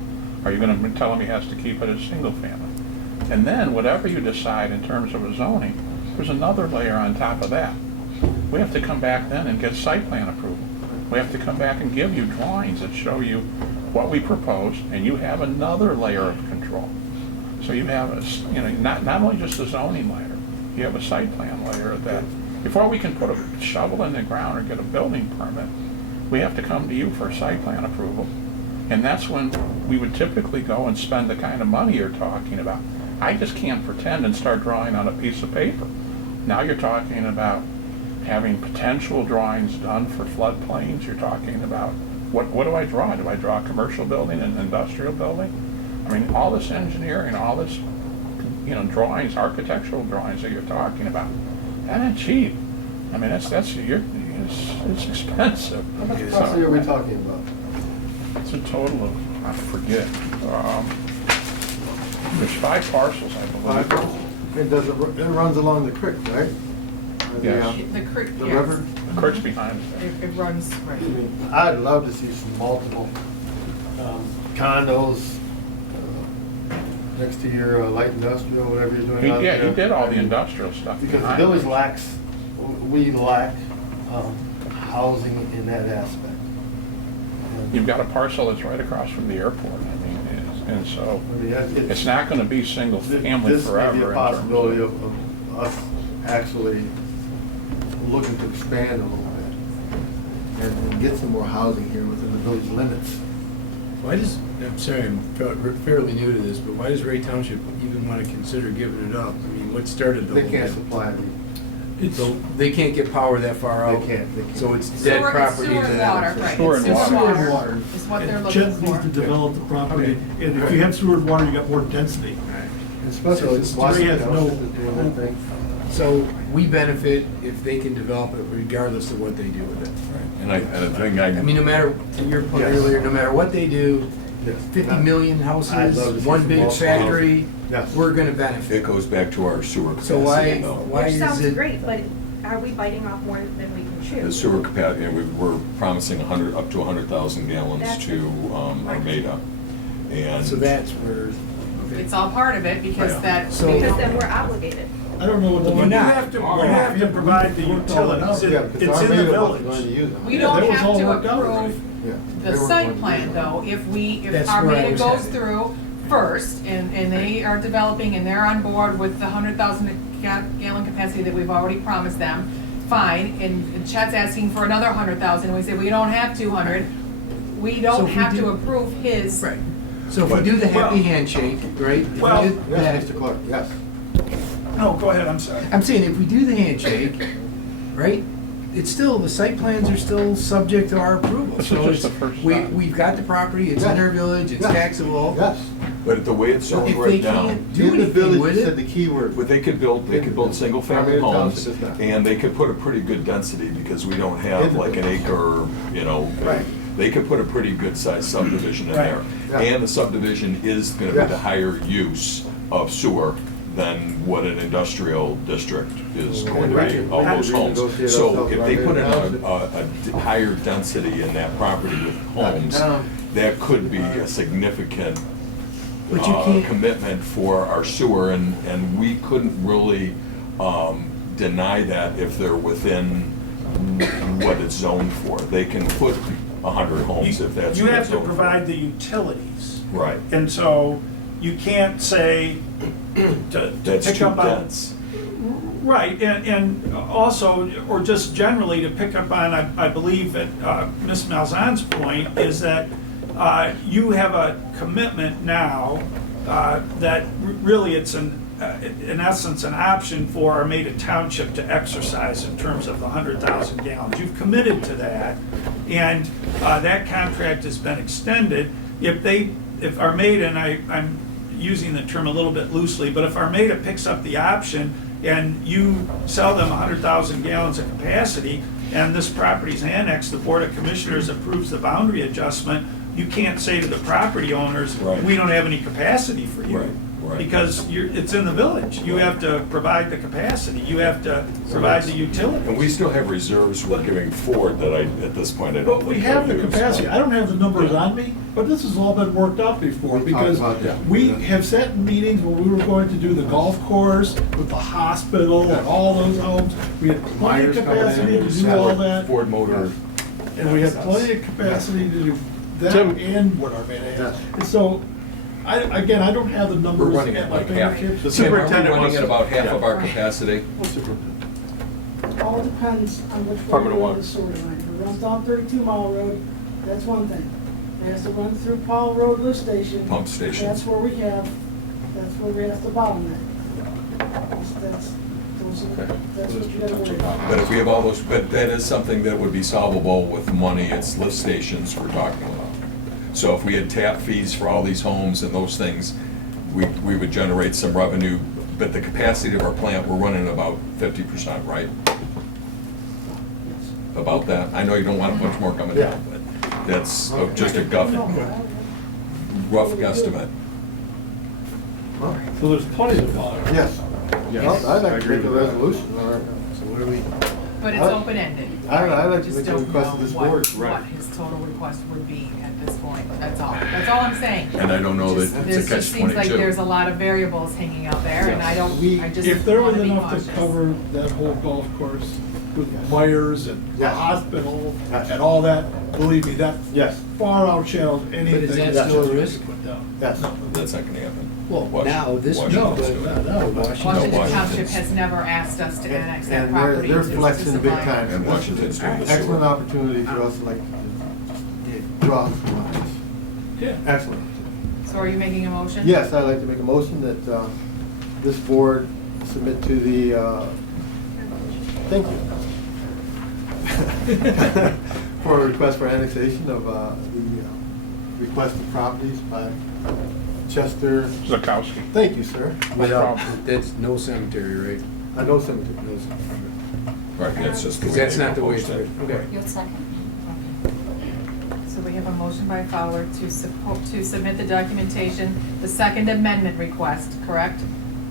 Are you gonna tell him he has to keep it as single family? And then whatever you decide in terms of a zoning, there's another layer on top of that. We have to come back then and get site plan approval. We have to come back and give you drawings that show you what we proposed, and you have another layer of control. So you have not only just a zoning layer, you have a site plan layer that, before we can put a shovel in the ground or get a building permit, we have to come to you for site plan approval. And that's when we would typically go and spend the kind of money you're talking about. I just can't pretend and start drawing on a piece of paper. Now you're talking about having potential drawings done for floodplains. You're talking about, what do I draw? Do I draw a commercial building and an industrial building? I mean, all this engineering, all this, drawings, architectural drawings that you're talking about, that ain't cheap. I mean, it's expensive. How much property are we talking about? It's a total of, I forget, there's 5 parcels, I believe. It runs along the creek, right? Yes. The creek, The yes. river? The creek's behind us. It runs, right. I mean, I'd love to see some multiple condos next to your light industrial, whatever you're doing out there. He did all the industrial stuff Because the behind village us. we lack housing in that aspect. You've got a parcel that's right across from the airport, and so it's not gonna be single family forever. This may be a in terms possibility of us actually looking to expand a little bit and get some more housing here within the village limits. I'm sorry, I'm fairly new to this, but why does Ray Township even want to consider giving it up? I mean, what started the They whole can't thing? supply the, So they can't get power that far out? they can't. So it's dead Sewer- property to Sewer and them? water, right. Sewer and It's water. water is what they're And looking Chet needs for. to develop the property, Okay. and if you have sewer and water, you got more density. Especially So since it's- Washington Ray has no- Township is doing that thing. So we benefit if they can develop it regardless of what they do with it? And the thing I mean, no matter, to your point Yes. earlier, no matter what they do, Yes. 50 million I'd love to houses, see one some big multiple factory, housing. Yes. we're gonna it benefit. goes back to our sewer So capacity, though. why Which is sounds it? great, but are we biting off more than we can chew? The sewer capacity, we're promising up to 100,000 gallons That's to Armada. And So that's where, okay. It's all part of it because Yeah. that, So- Because then we're obligated. I don't know what the. Well, we're You not. have to provide the utilities. Yeah, because It's in the Armada wasn't going to village. use them. we Yeah, don't that was have all to worked out approve already. Yeah. They the weren't site going to plan use them. though, if That's where I Armada was goes headed. through first and they are developing and they're on board with the 100,000 gallon capacity that we've already promised them, fine, and Chet's asking for another 100,000, and we say, we don't have 200, we So don't if we have to do- approve his. Right. So if we do the happy handshake, right? if we Well- did that- Yes, Mr. Clark, yes. No, go ahead, I'm sorry. I'm saying if we do the handshake, right, it's still, the site plans are still subject to our approval. This is So just it's- the first we, step. we've got the property, it's in our village, it's Yes. taxable. Yes. But the way it's So zoned if they right now, can't do In the anything village, with you said it, the key word. but they could build single-family Armada homes, Township is not. and they could put a pretty good density, because we don't have In the like an village. acre, Right. They could put a pretty good-sized subdivision in Right. there. Yeah. And the subdivision is gonna be Yes. the higher use of sewer than what an industrial district is going to be, Right. all those We homes. negotiate So ourselves if with they put in Armada a higher density in that property with homes, Down. that could be a significant But you can't- commitment for our sewer, and we couldn't really deny that if they're within what it's zoned for. They can put 100 homes if that's You what have it's to zoned for. provide the utilities. Right. And so you can't say to That's pick too up on. dense. Right, and also, or just generally to pick up on, I believe at Ms. Malzahn's point, is that you have a commitment now that really it's in essence an option for Armada Township to exercise in terms of the 100,000 gallons. You've committed to that, and that contract has been extended. If Armada, and I'm using the term a little bit loosely, but if Armada picks up the option and you sell them 100,000 gallons of capacity, and this property's annexed, the Board of Commissioners approves the boundary adjustment, you can't say to the property owners, Right. we don't have any capacity for you. Right. Because it's in the village. You have to provide the capacity. You have to provide the utility. And we still have reserves we're giving forward that at this point, I don't But we think have we're the using. capacity. I don't have the numbers on me, but this has all been worked out before, We talked because about that. we Yeah. have sat in meetings where we were going to do the golf course with the hospital and all those homes. We had plenty of Myers coming in, capacity to and do all that, Ford Motor. and we had plenty of capacity to do that Tim. and what our man Yeah. has. And so, again, I don't have the We're numbers running at at my like half. fingertips. The Tim, aren't we superintendent running wants at to- about half of our Yeah. capacity? All depends on which way Department of you run Water. the sewer line. If it runs down 32 Mile Road, that's one thing. It has to run through Powell Road lift station. Pump stations. That's where we have the bottleneck. That's what you gotta worry about. But if we have all those, but that is something that would be solvable with money, it's lift stations we're talking about. So if we had tap fees for all these homes and those things, we would generate some revenue, but the capacity of our plant, we're running about 50%, right? About that? I know you don't want much more coming Yeah. down, but that's just a rough guesstimate. So there's plenty of water. Yes. Yes, Well, I'd I like to agree make a with that. resolution, or, So what do we, But it's Huh? open-ended. I don't know, I'd like to Just make a don't request know of this what- board. What his total request would be at this point, that's all. That's all I'm saying. And I don't know that Just- it's There a just catch seems like there's 22. a lot of variables hanging out there, and I don't, We, I just if there was wanna be enough cautious. to cover that whole golf course with Myers and the Yes. hospital Yes. and all that, believe me, that Yes. far outshadows anything. but is that Yes. still a risk? Yes. That's not gonna happen. Well, Washington- now, this week, Washington's but doing it. no, Washington. Washington Washington's- Township has never asked us to annex that And property. they're to flexing big supply- time. And Washington's doing the sewer. Excellent opportunity for us to like draw some lines. Yeah. Excellent. So are you making a motion? Yes, I'd like to make a motion that this board submit to the, thank you. For a request for annexation of the requested properties by Chester. Zakowski. Thank you, sir. Without, that's no cemetery, right? I know cemetery. No cemetery. Right, that's just the way Because that's they not the way it's proposed it. written. Okay. You'll second. So we have a motion by Fowler to submit the documentation, the second amendment request, correct?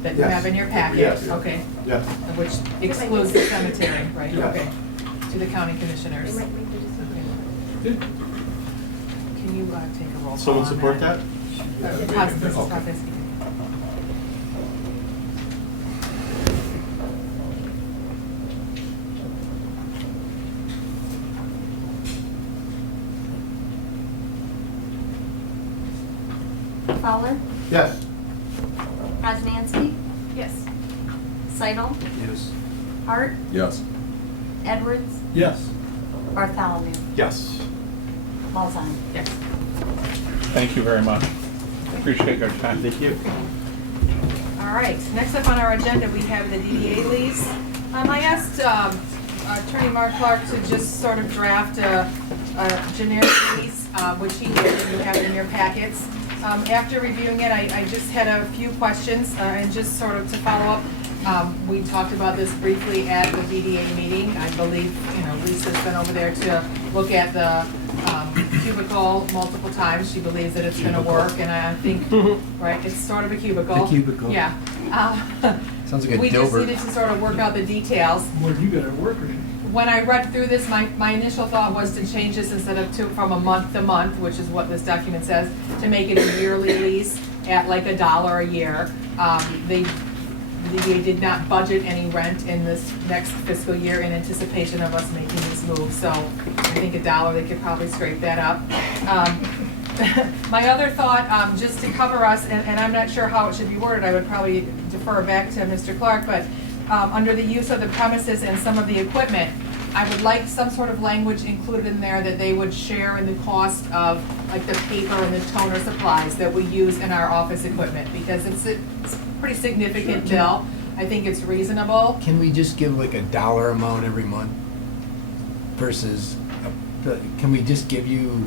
That you Yes. have in your packet? Yes. Okay, Yes. which excludes the cemetery, right? Yes. Okay. To the county They commissioners. might make the decision. Can you take a roll call Someone on support that? Mrs. Kowalski. Fowler, Yes. Osmanski, Yes. Seidel, Yes. Hart, Yes. Edwards, Yes. Bartholomew, Yes. Malzahn. Yes. Thank you very much. Appreciate your time. Thank you. All right, next up on our agenda, we have the DDA lease. I asked Attorney Mark Clark to just sort of draft a generic lease, which he did, and you have it in your packets. After reviewing it, I just had a few questions, and just sort of to follow up. We talked about this briefly at the DDA meeting. I believe, Lisa's been over there to look at the cubicle multiple times. She believes that it's gonna work, and I think, right, it's sort of a cubicle. A cubicle. Yeah. Sounds like a We just Dilbert. needed to sort of work out the details. Well, you gotta work with it. When I read through this, my initial thought was to change this instead of from a month to month, which is what this document says, to make it a yearly lease at like $1 a year. They did not budget any rent in this next fiscal year in anticipation of us making this move, so I think $1, they could probably scrape that up. My other thought, just to cover us, and I'm not sure how it should be worded, I would probably defer back to Mr. Clark, but under the use of the premises and some of the equipment, I would like some sort of language included in there that they would share in the cost of like the paper and the toner supplies that we use in our office equipment, because it's a pretty significant bill. I think it's reasonable. Can we just give like a dollar amount every month versus, can we just give you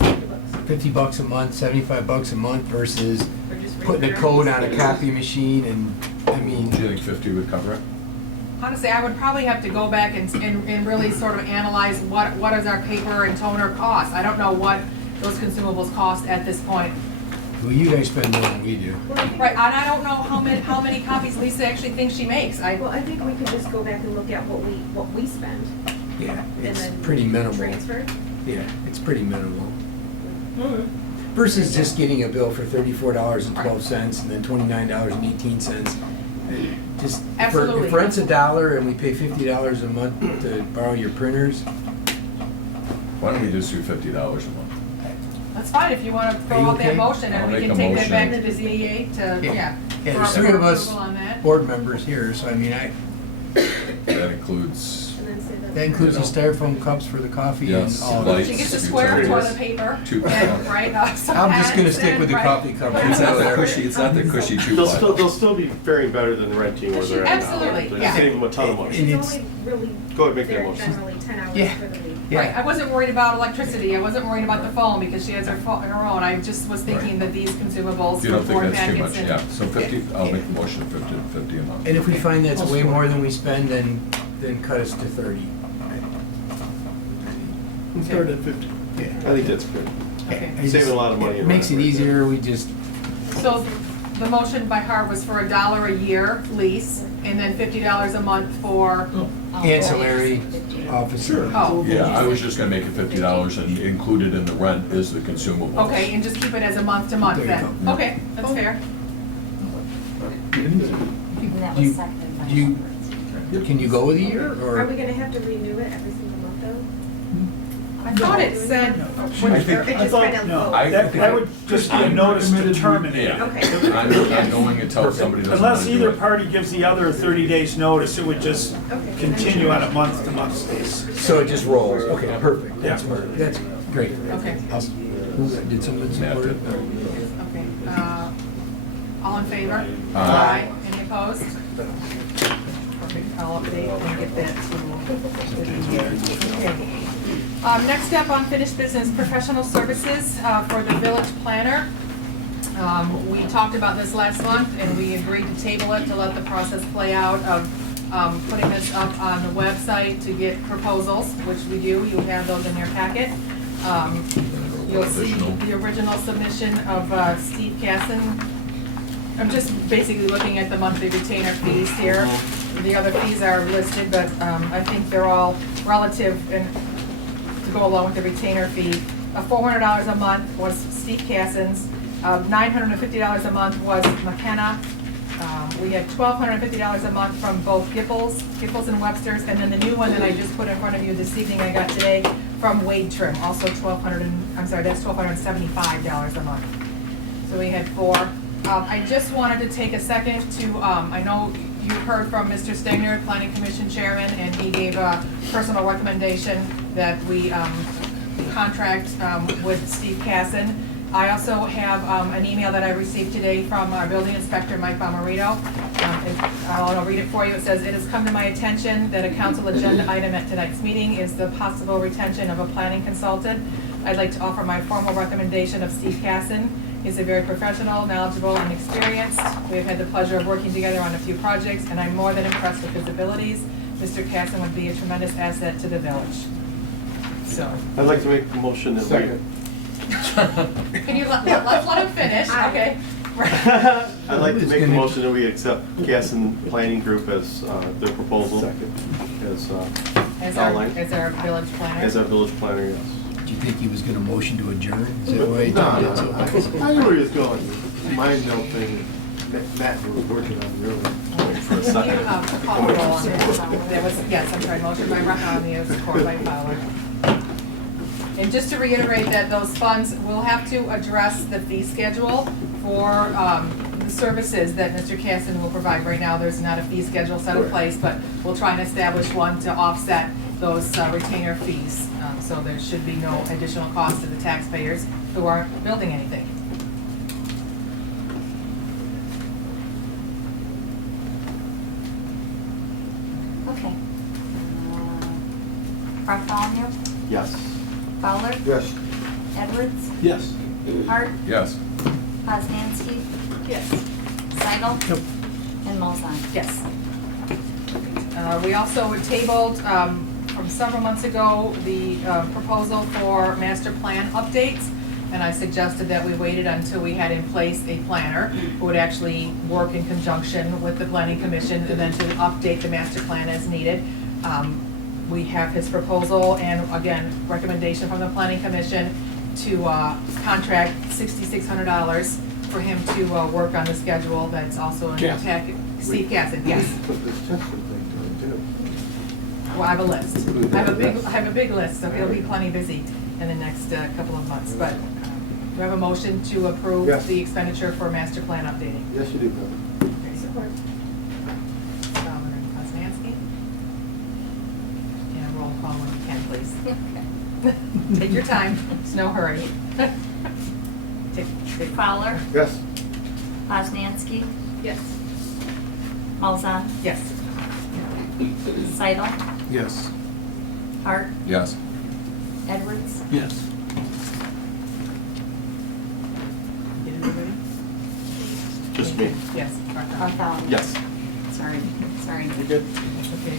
$50 a month, $75 a month versus Or just putting a code on a copy machine and, I mean, Do you think 50 would cover it? Honestly, I would probably have to go back and really sort of analyze what is our paper and toner cost. I don't know what those consumables cost at this point. well, you guys spend more than we do. Right, and I don't know how many copies Lisa actually thinks she makes. Well, I think we could just go back and look at what we spend Yeah, and it's then pretty minimal. transfer. Yeah, it's pretty minimal. Versus just getting a bill for $34.12 and then $29.18. Just, Absolutely. if rent's $1 and we pay $50 a month to borrow your printers, Why don't we just do $50 a month? That's fine, if you want to Are throw you out that okay? motion I'll and we make can a take that back to motion. the ZBA to, yeah. Yeah, for there's three of us approval on that. board members here, so I mean, That includes, And then say that includes the styrofoam cups for the coffee and Yes, all lights. that. She gets a square utilities. toilet paper, Two- and, right, some I'm just gonna pens stick with the and, coffee right. cup. it's not the cushy, it's not the cushy They'll still, 2-ply. they'll still be faring better than renting where they're at now. Absolutely, They're yeah. saving them a ton of money. And She's it's- only really Go ahead, make that there motion. generally 10 hours Yeah. for the week. Right, Yeah, I wasn't worried about electricity, I wasn't worried about the phone, because she has her own, I just was thinking that these consumables You for don't think board that's too packets much, and. yeah, so 50, I'll make the motion of 50 a month. and if we find that's way more than we spend, then cut us to 30. Start at 50. I think that's good. Okay. I Saving a lot of money It in makes it rent right easier, we just, So the motion by Hart was for $1 a year lease, and then $50 a month for, ancillary officer. oh. Yeah, I was just gonna make it $50 and included in the rent is the consumables. Okay, and just keep it as a month to month There you then. go. Okay, that's fair. And that Do you- was seconded by do you- Edwards. Can you go with a year, Are we or? gonna have to renew it every single month though? I thought it said, Or I it think- just kind of No, flows? that would just be a notice to terminate. Yeah. Okay. I'm going until somebody doesn't Unless wanna do either it. party gives the other 30 days notice, it would just Okay. continue on a month-to-month basis. So it just rolls, okay, perfect, Yeah. that's great. okay, Did someone Matt support it? did. okay. All in favor? Aye. Any opposed? Perfect, I'll update and get that to the year. Okay. Next up, unfinished business, professional services for the village planner. We talked about this last month, and we agreed to table it to let the process play out of putting this up on the website to get proposals, which we do. You have those in your packet. You'll see the original submission of Steve Casson. I'm just basically looking at the monthly retainer fees here. The other fees are listed, but I think they're all relative and to go along with the retainer fee. $400 a month was Steve Casson's. $950 a month was McKenna. We had $1,250 a month from both Giffords and Webster's, and then the new one that I just put in front of you this evening, I got today from Wade Trim, also that's $1,275 a month. So we had 4. I just wanted to take a second to, I know you heard from Mr. Stegner, Planning Commission Chairman, and he gave a personal recommendation that we contract with Steve Casson. I also have an email that I received today from our building inspector, Mike Bomarito. I'll read it for you. It says, "It has come to my attention that a council agenda item at tonight's meeting is the possible retention of a planning consultant. I'd like to offer my formal recommendation of Steve Casson. He's a very professional, knowledgeable, and experienced. We have had the pleasure of working together on a few projects, and I'm more than impressed with his abilities. Mr. Casson would be a tremendous asset to the village." So, I'd like to make a motion that we. Second. can you let him finish? Okay. I'd like to make a motion that we accept Casson Planning Group as their proposal. As outlined. As our village planner. As our village planner, yes. Do you think he was gonna motion to adjourn? Is that why he No, did no, it so no, fast? I knew where he was going. Mind note thing, Matt was working on really. Can you call the roll on this? There was, yes, I'm sorry, motion by Rahami, support by Fowler. And just to reiterate that those funds will have to address the fee schedule for the services that Mr. Casson will provide. Right now, there's not a fee schedule set in place, but we'll try and establish one to offset those retainer fees. So there should be no additional cost to the taxpayers who aren't building anything. Okay. Bartholomew, Yes. Fowler, Yes. Edwards, Yes. Hart, Yes. Poznanski, Yes. Seidel, Yep. and Molzon. Yes. We also tabled, from several months ago, the proposal for master plan updates. And I suggested that we waited until we had in place a planner who would actually work in conjunction with the planning commission and then to update the master plan as needed. We have his proposal and again, recommendation from the planning commission to contract $6,600 for him to work on the schedule. That's also in Casson. tech. Steve Casson, yes. Put this Chester thing to it too. Well, I have a list. I have a big list, so he'll be plenty busy in the next couple of months. But we have a motion to approve Yes. the expenditure for master plan updating. Yes, you do, Bill. Okay, support. Fowler and Poznanski. And roll call when you can, please. Take your time, it's no hurry. Take. Fowler, Yes. Poznanski, Yes. Molzon, Yes. Seidel, Yes. Hart, Yes. Edwards, Yes. Get everybody? Just me. Yes. Bartholomew. Yes. Sorry. You good? Okay.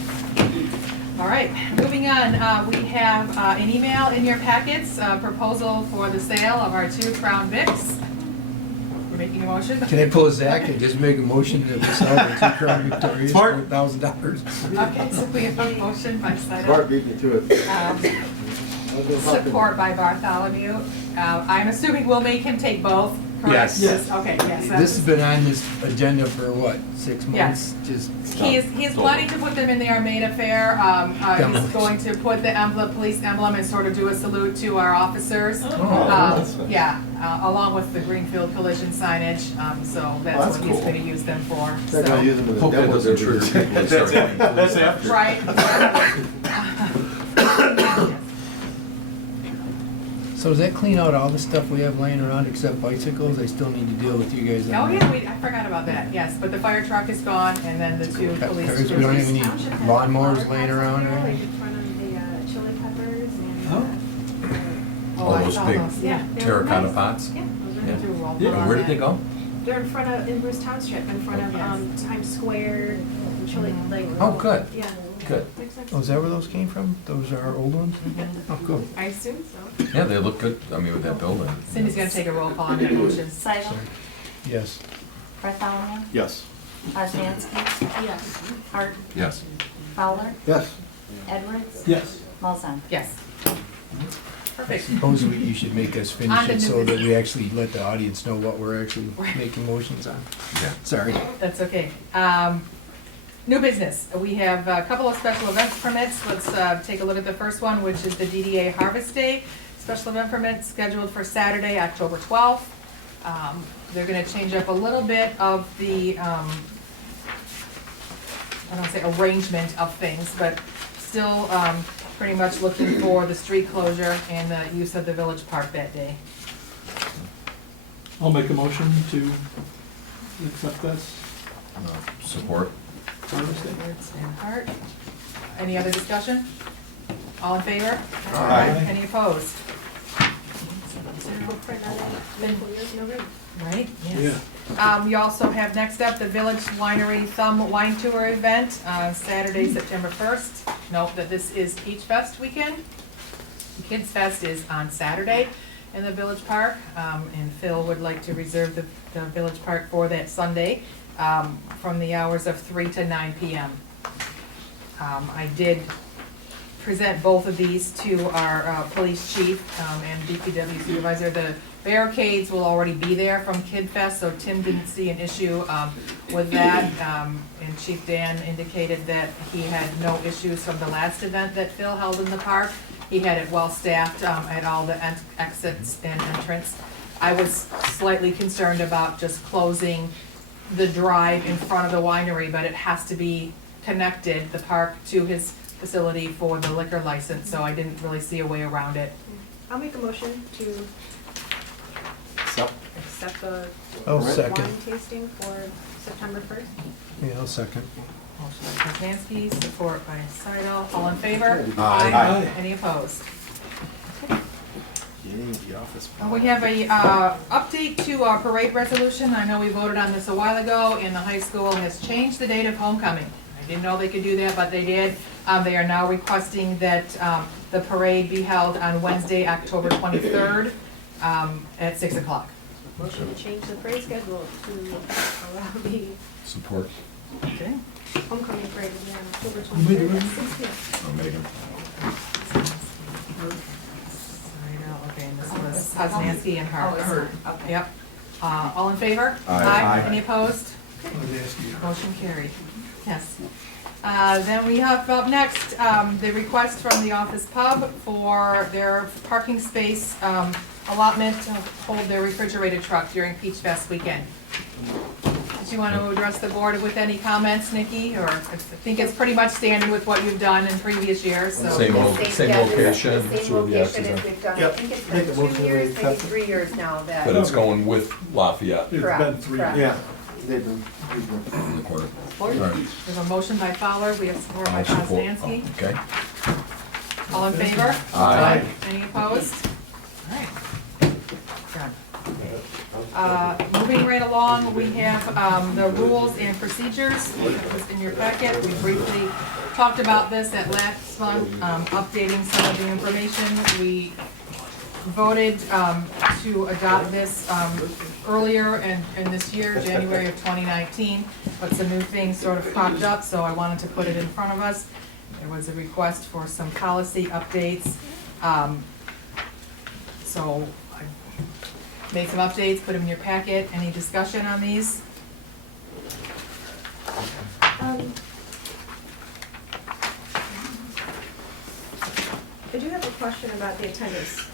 All right, moving on, we have an email in your packets, proposal for the sale of our 2 Crown Vics. We're making a motion. Can I pull a Zach and just make a motion that we sell the 2 Crown Victorias for Smart. $1,000? Okay, so we have a motion by Bart Snyder, beat me to it. support by Bartholomew. I'm assuming we'll make him take both, correct? Yes. Okay, yes. This has been on this agenda for what, 6 months? Just He's planning to put them in the Armada Fair. He's going to put the emblem, police emblem, and sort of do a salute to our officers. that's nice. Yeah, along with the Greenfield collision signage, so that's that's what he's cool. gonna use them for, They're gonna use them as a Hope that demo. doesn't trigger people to start buying. That's after. Right. So does that clean out all the stuff we have laying around except bicycles? I still need to deal with you guys on Oh, that. yeah, I forgot about that, yes, but the fire truck is gone, and then the 2 police. Because we don't have any Township has lawnmowers flower laying pots around, there, right? like in front of the chili peppers and. Oh, All I those saw big those, yeah. they're terracotta nice. pots? Yeah, Yeah. Do a roll Yeah. call And where on did they that. go? they're in front of, in Bruce Township, in front of Yes. Times Square, and chili, like. Oh, good. Yeah. Good. Makes sense. Oh, is that where those came from? Those are our old ones? Oh, cool. I assume so. Yeah, they look good, I mean, with that building. Cindy's gonna take a roll call on that motion. Seidel, Yes. Bartholomew, Yes. Poznanski, Yes. Hart, Yes. Fowler, Yes. Edwards, Yes. Molzon. Yes. Perfect. Suppose you should make us On finish to it so new that we actually let the audience know what we're actually making motions on. Yeah. Sorry. That's okay. New business. We have a couple of special event permits. Let's take a look at the first one, which is the DDA Harvest Day. Special event permit scheduled for Saturday, October 12th. They're gonna change up a little bit of the, I don't wanna say arrangement of things, but still pretty much looking for the street closure and the use of the village park that day. I'll make a motion to accept this. Support? Harvest Day. Edwards and Hart. Any other discussion? All in favor? Aye. Any opposed? For another fiscal year, no rain. Right, yes. You also have next up the Village Winery Thumb Wine Tour event, Saturday, September 1st. Note that this is Peach Fest weekend. Kids Fest is on Saturday in the Village Park, and Phil would like to reserve the Village Park for that Sunday, from the hours of 3 to 9 p.m. I did present both of these to our police chief and DPW supervisor. The barricades will already be there from Kid Fest, so Tim didn't see an issue with that. And Chief Dan indicated that he had no issues from the last event that Phil held in the park. He had it well staffed at all the exits and entrance. I was slightly concerned about just closing the drive in front of the winery, but it has to be connected, the park, to his facility for the liquor license, so I didn't really see a way around it. I'll make a motion to accept the I'll second. wine tasting for September 1st. Yeah, I'll second. Motion by Kazansky, support by Seidel. All in favor? Aye. Any opposed? Yay, the office. We have a update to our parade resolution. I know we voted on this a while ago, and the high school has changed the date of homecoming. I didn't know they could do that, but they did. They are now requesting that the parade be held on Wednesday, October 23rd, at 6 o'clock. Motion to change the parade schedule to allow the Support. Okay. homecoming parade to be on October 23rd at 6 p.m. Oh, Megan. Okay, and this was Poznanski and Hart. Oh, it's not. Okay. Yep. All in favor? Aye. Any opposed? Motion carried. Yes. Then we have up next, the request from the Office Pub for their parking space allotment to hold their refrigerated truck during Peach Fest weekend. Do you want to address the board with any comments, Nikki? Or I think it's pretty much standard with what you've done in previous years, so. Same location. The same location as we've done, I think it's Make a been motion 2 to years, maybe accept it. 3 years now that. But it's going with Lafayette It's been Correct, 3 correct. years. Yeah, they've been. in the corner. Support. All right. We have a motion by Fowler, we have support by I'll support. Poznanski. Oh, okay. All in favor? Aye. Any opposed? All right. Done. Moving right along, we have the rules and procedures. It was in your packet. We briefly talked about this at last month, updating some of the information. We voted to adopt this earlier in this year, January of 2019, but some new things sort of popped up, so I wanted to put it in front of us. There was a request for some policy updates. So I made some updates, put them in your packet. Any discussion on these? I do have a question about the attendance.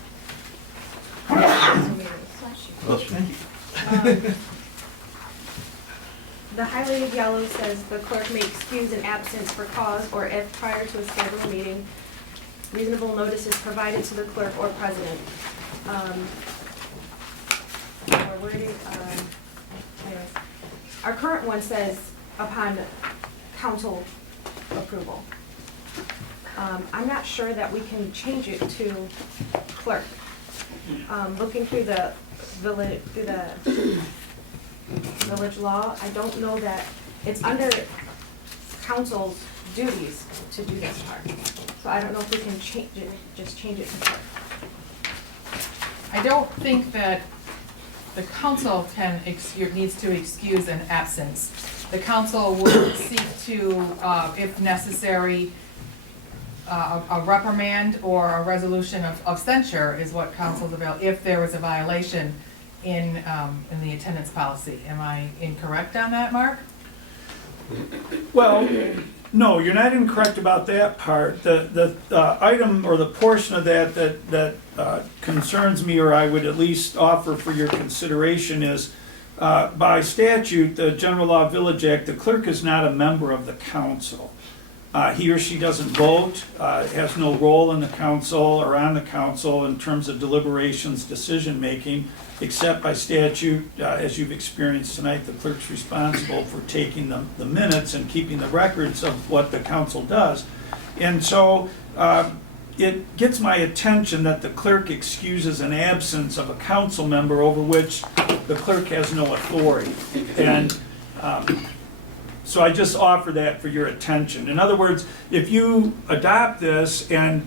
The highlighted yellow says the clerk may excuse an absence for cause or if prior to a scheduled meeting, reasonable notice is provided to the clerk or president. Or wording, anyways. Our current one says upon council approval. I'm not sure that we can change it to clerk. Looking through the village law, I don't know that it's under council's duties to do this part. So I don't know if we can change it, just change it to clerk. I don't think that the council needs to excuse an absence. The council would seek to, if necessary, a reprimand or a resolution of censure is what council's about, if there was a violation in the attendance policy. Am I incorrect on that, Mark? Well, no, you're not incorrect about that part. The item or the portion of that concerns me, or I would at least offer for your consideration, is by statute, the General Law Village Act, the clerk is not a member of the council. He or she doesn't vote, has no role in the council or on the council in terms of deliberations, decision-making, except by statute, as you've experienced tonight, the clerk's responsible for taking the minutes and keeping the records of what the council does. And so it gets my attention that the clerk excuses an absence of a council member over which the clerk has no authority. And so I just offer that for your attention. In other words, if you adopt this and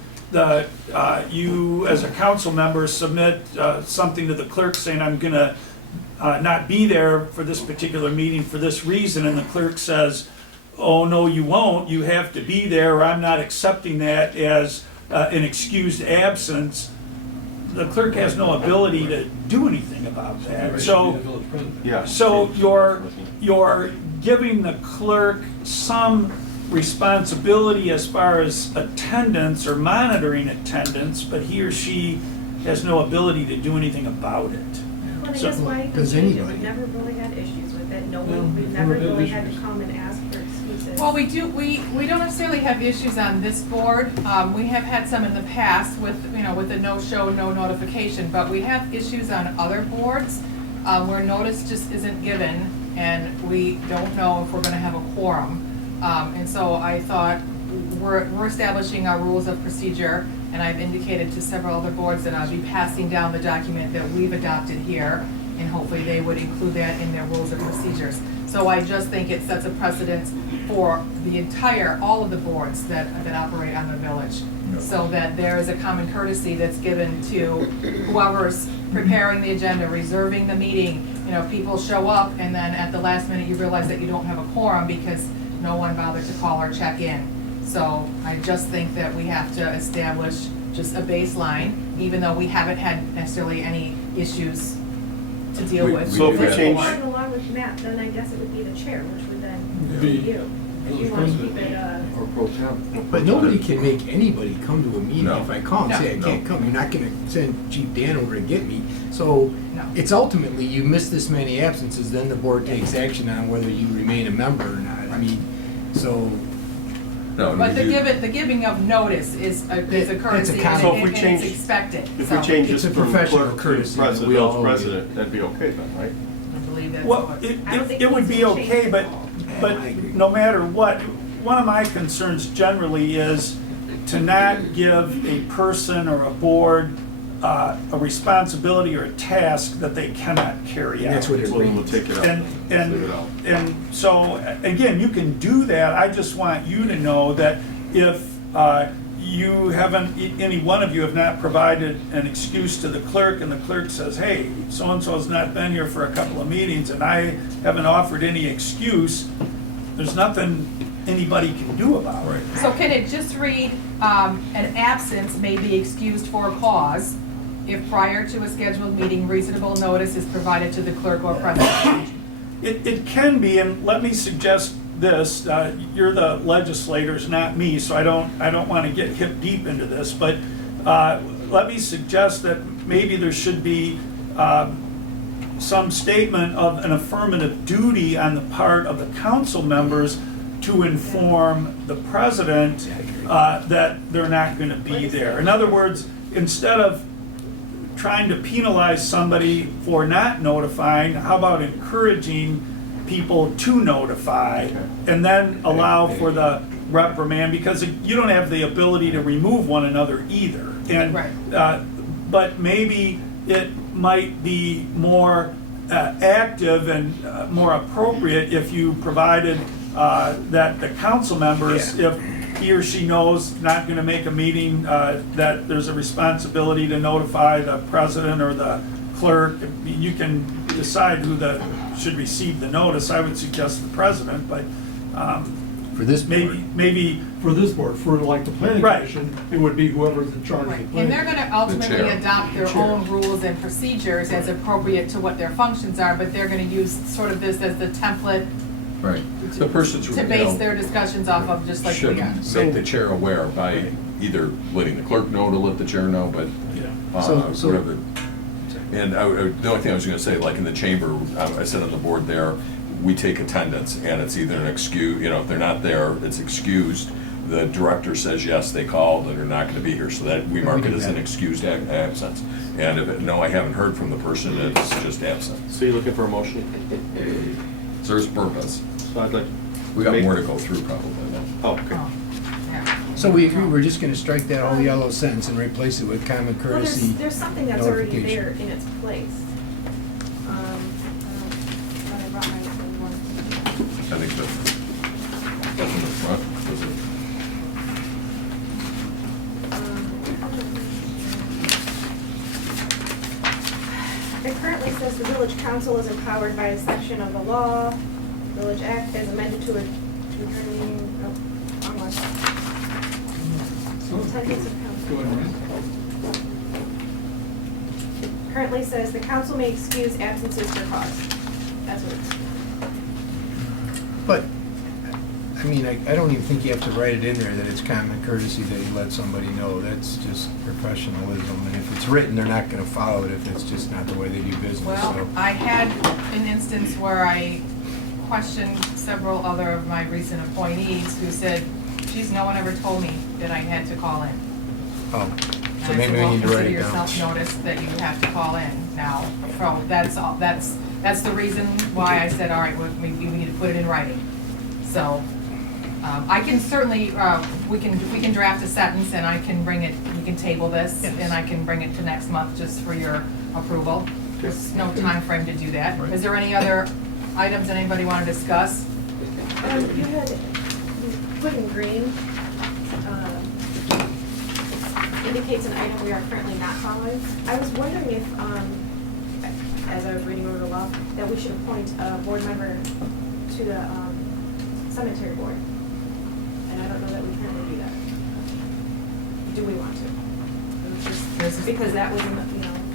you as a council member submit something to the clerk saying I'm gonna not be there for this particular meeting for this reason, and the clerk says, oh no you won't, you have to be there, or I'm not accepting that as an excused absence, the clerk has no ability to do anything about that. So you're giving the clerk some responsibility as far as attendance or monitoring attendance, but he or she has no ability to do anything about it. But I So- guess why Does change it? anybody? We've never really had issues with it. No No, one, we've never never had really had to issues. come and ask for excuses. Well, we don't necessarily have issues on this board. We have had some in the past with, with the no-show, no notification, but we have issues on other boards where notice just isn't given, and we don't know if we're gonna have a quorum. And so I thought, we're establishing our rules of procedure, and I've indicated to several other boards that I'll be passing down the document that we've adopted here, and hopefully they would include that in their rules of procedures. So I just think it sets a precedence for all of the boards that operate on the village. So that there is a common courtesy that's given to whoever's preparing the agenda, reserving the meeting. People show up, and then at the last minute, you realize that you don't have a quorum because no one bothered to call or check in. So I just think that we have to establish just a baseline, even though we haven't had necessarily any issues to deal with. So if we If change- we're going along with Matt, then I guess it would be the chair, which would then Be be you. If you want to keep it, Or pro temp. But nobody can make anybody come to a meeting. No. If I call and say I No. can't come, you're not gonna send Chief Dan over to get me. So No. it's ultimately, you miss this many absences, then the board takes action on whether you remain a member or not. I mean, so, No, and But we do- the giving of notice is a That's a courtesy, common- So if we and change- it's expected. If So we change It's this a from professional clerk to courtesy that president, we village all president, that'd be okay then, right? I believe that's Well, what. it, I don't it, think it would it's be gonna change okay, at but, all. but no matter what, one of my concerns generally is to not give a person or a board a responsibility or a task that they cannot carry out. and that's what it We'll means. take it out. And, Leave it out. and so, again, you can do that, I just want you to know that if you haven't, any one of you have not provided an excuse to the clerk, and the clerk says, hey, so-and-so's not been here for a couple of meetings, and I haven't offered any excuse, there's nothing anybody can do about it. Right. So can it just read, an absence may be excused for a cause if prior to a scheduled meeting reasonable notice is provided to the clerk or president? It can be, and let me suggest this, you're the legislators, not me, so I don't want to get hip deep into this, but let me suggest that maybe there should be some statement of an affirmative duty on the part of the council members to inform the president that they're not going to be there. In other words, instead of trying to penalize somebody for not notifying, how about encouraging people to notify and then allow for the reprimand, because you don't have the ability to remove one another either. And Right. but maybe it might be more active and more appropriate if you provided that the council members, if he or she knows not going to make a meeting, that there's a responsibility to notify the president or the clerk. You can decide who should receive the notice. I would suggest the president, but For this board. maybe For this board, for like the planning Right. commission, it would be whoever's in charge of the Right, planning. and they're gonna ultimately chair. adopt their Chair. own rules and procedures as appropriate to what their functions are, but they're gonna use sort of this as the template Right. The person's, to base their discussions off of, just like should we are. make the chair aware by either letting the clerk know to let the chair know, but So- whatever. And the only thing I was gonna say, like in the chamber, I said on the board there, we take attendance, and it's either an excuse, if they're not there, it's excused. The director says, yes, they called, and they're not gonna be here, so that we mark it as an excused absence. And if, no, I haven't heard from the person, it's just absent. So you're looking for a motion? Serves a purpose. So I'd like. We got make- more to go through probably. Oh, okay. Oh, yeah. So we agree, we're just gonna strike that whole yellow sentence and replace it with common Well, courtesy. there's something that's already notification. there in its place. But I brought my one. I think that, in the front, was it? It currently says the village council is empowered by a section of the law, village act as amended to attorney, wrong one. Attendance of council. Go ahead, Currently says the council may excuse absences for cause. That's what it's. But I mean, I don't even think you have to write it in there that it's common courtesy that you let somebody know. That's just professionalism. And if it's written, they're not gonna follow it if it's just not the way they do business, Well, so. I had an instance where I questioned several other of my recent appointees who said, geez, no one ever told me that I had to call in. Oh, And so I maybe said, we well, need to write consider it down. yourself noticed that you have to call in now. So that's all, that's the reason why I said, all right, well, we need to put it in writing. So, I can certainly, we can draft a sentence and I can bring it, we can table this and I can bring it to next month just for your approval. There's no time frame to do that. Is there any other items that anybody want to discuss? You had put in green, indicates an item we are currently not following. I was wondering if, as I was reading over the law, that we should appoint a board member to the cemetery board. And I don't know that we currently do that. Do we want to? It was just because that was,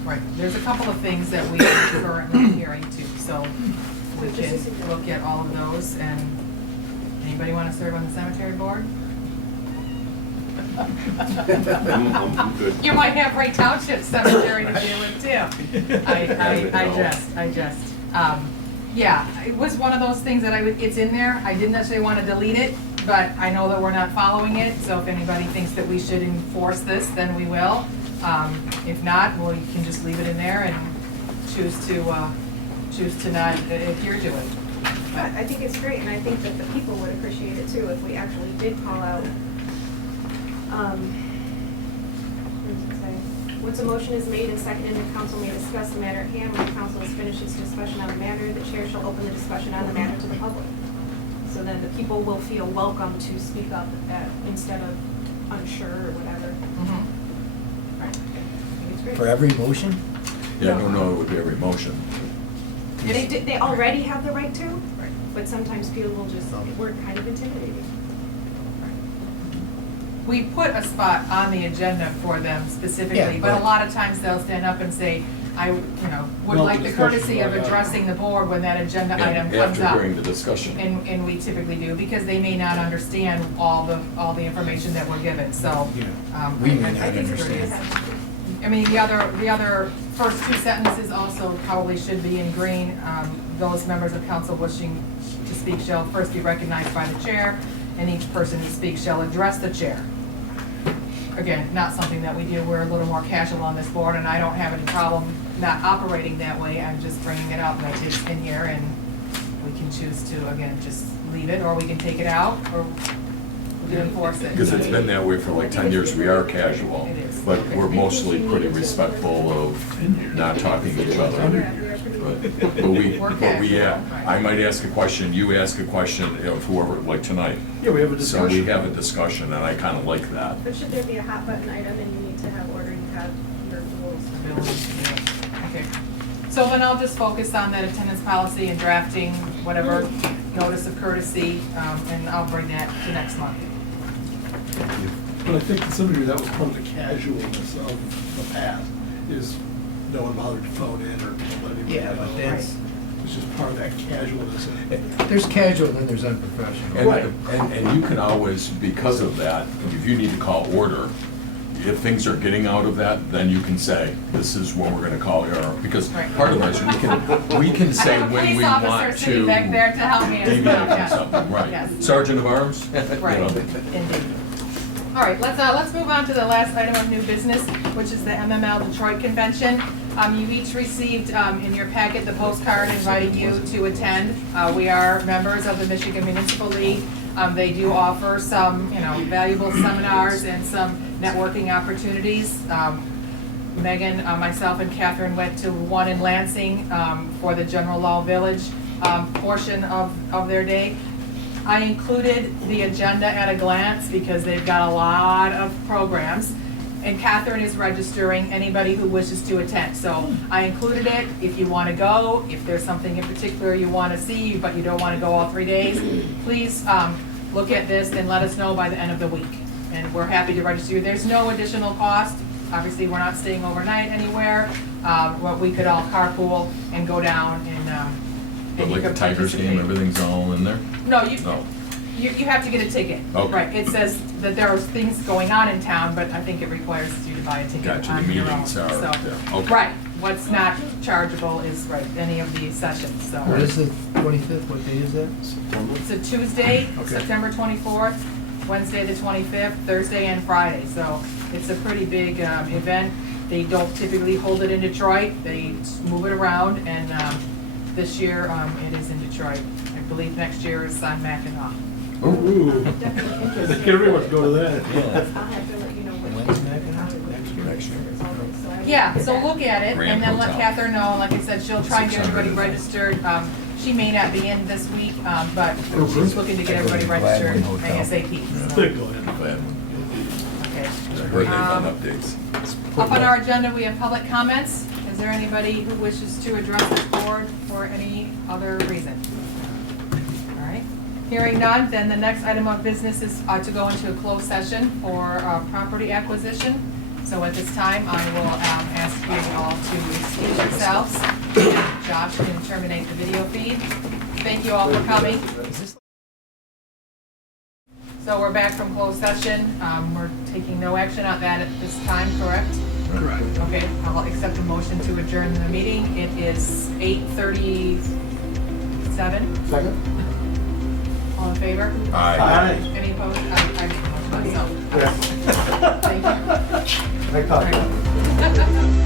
Right, there's a couple of things that we are currently adhering to, so we can look at all of those. And anybody want to serve on the cemetery board? I'm good. You might have Ray Township Cemetery to deal with too. I just. Yeah, it was one of those things that it's in there. I didn't necessarily want to delete it, but I know that we're not following it. So if anybody thinks that we should enforce this, then we will. If not, well, you can just leave it in there and choose to not adhere to it. I think it's great, and I think that the people would appreciate it too if we actually did call out. What does it say? Once a motion is made and seconded, the council may discuss the matter at hand. When the council has finished its discussion on the matter, the chair shall open the discussion on the matter to the public. So then the people will feel welcome to speak up instead of unsure or whatever. Right. I think it's great. For every motion? Yeah, I don't know, it would be every motion. They already have the right to, Right. but sometimes people will just, we're kind of intimidating. We put a spot on the agenda for them specifically, Yeah, but a but- lot of times they'll stand up and say, I, would Well, like the the courtesy discussion of right addressing the board when that agenda item And comes after up. during the discussion. And we typically do, because they may not understand all the information that we're given, so. Yeah. We may I not think it's understand. great. I mean, the other first two sentences also probably should be in green. Those members of council wishing to speak shall first be recognized by the chair, and each person who speaks shall address the chair. Again, not something that we do. We're a little more casual on this board, and I don't have any problem not operating that way. I'm just bringing it up that it's in here, and we can choose to, again, just leave it, or we can take it out, or we can enforce it. Because it's been that way for like 10 years, we are casual, It is. but we're mostly pretty respectful of not talking to each other. But I might ask a question, you ask a question, of whoever, like tonight. Yeah, we have a So we discussion. have a discussion, and I kind of like that. But should there be a hot button item and you need to have order, you have your rules. Okay. So then I'll just focus on that attendance policy and drafting whatever notice of courtesy, and I'll bring that to next month. But I think to some degree that was part of the casualness of the past, is no one bothered to phone in or let anybody Yeah, but know. that's, It's just part of that casualness. there's casual and then there's unprofessional. And, Right. and you can always, because of that, if you need to call order, if things are getting out of that, then you can say, this is when we're gonna call order. Because Right. part of it is, we can say I have a when we police want officer sitting to back there to help me as deviate well, from yes. something, right? Yes. Sergeant of Arms? Right, You know. indeed. All right, let's move on to the last item of new business, which is the MML Detroit Convention. You each received in your packet the postcard inviting you to attend. We are members of the Michigan Municipal League. They do offer some, valuable seminars and some networking opportunities. Megan, myself, and Catherine went to one in Lansing for the General Law Village portion of their day. I included the agenda at a glance because they've got a lot of programs. And Catherine is registering anybody who wishes to attend. So I included it. If you want to go, if there's something in particular you want to see, but you don't want to go all 3 days, please look at this and let us know by the end of the week. And we're happy to register you. There's no additional cost. Obviously, we're not staying overnight anywhere. But we could all carpool and go down and But you like the could Tigers game, participate. everything's all in there? No, you, No. You have to get a ticket. Okay. Right, it says that there are things going on in town, but I think it requires you to buy a ticket Gotcha, the on your own. meetings are, So, yeah, okay. right, what's not chargeable is, right, any of the sessions, so. What is the 25th, what day is that? It's a Tuesday, Okay. September 24th, Wednesday the 25th, Thursday and Friday. So it's a pretty big event. They don't typically hold it in Detroit. They move it around, and this year it is in Detroit. I believe next year is on Mackinac. Ooh. I think everyone go to that. I'll have to let you know what. When's Mackinac? Next year. Yeah, so look at it, Grand and then let Hotel. Catherine know. Like I said, she'll try and get everybody 600. registered. She may not be in this week, but Oh, she's really? looking to get I go to everybody the registered Gladwin Hotel. ASAP. so, Good, go ahead. Glad one. okay. I heard they've done updates. Up on our agenda, we have public comments. Is there anybody who wishes to address this board for any other reason? All right. Hearing none, then the next item of business is to go into a closed session for property acquisition. So at this time, I will ask you all to excuse yourselves. Josh can terminate the video feed. Thank you all for coming. So we're back from closed session. We're taking no action on that at this time, correct? Correct. Okay, I'll accept a motion to adjourn the meeting. It is 8:37. Second? All in favor? Aye. Any opposed? I make the motion myself. Yes. Thank you. I caught that.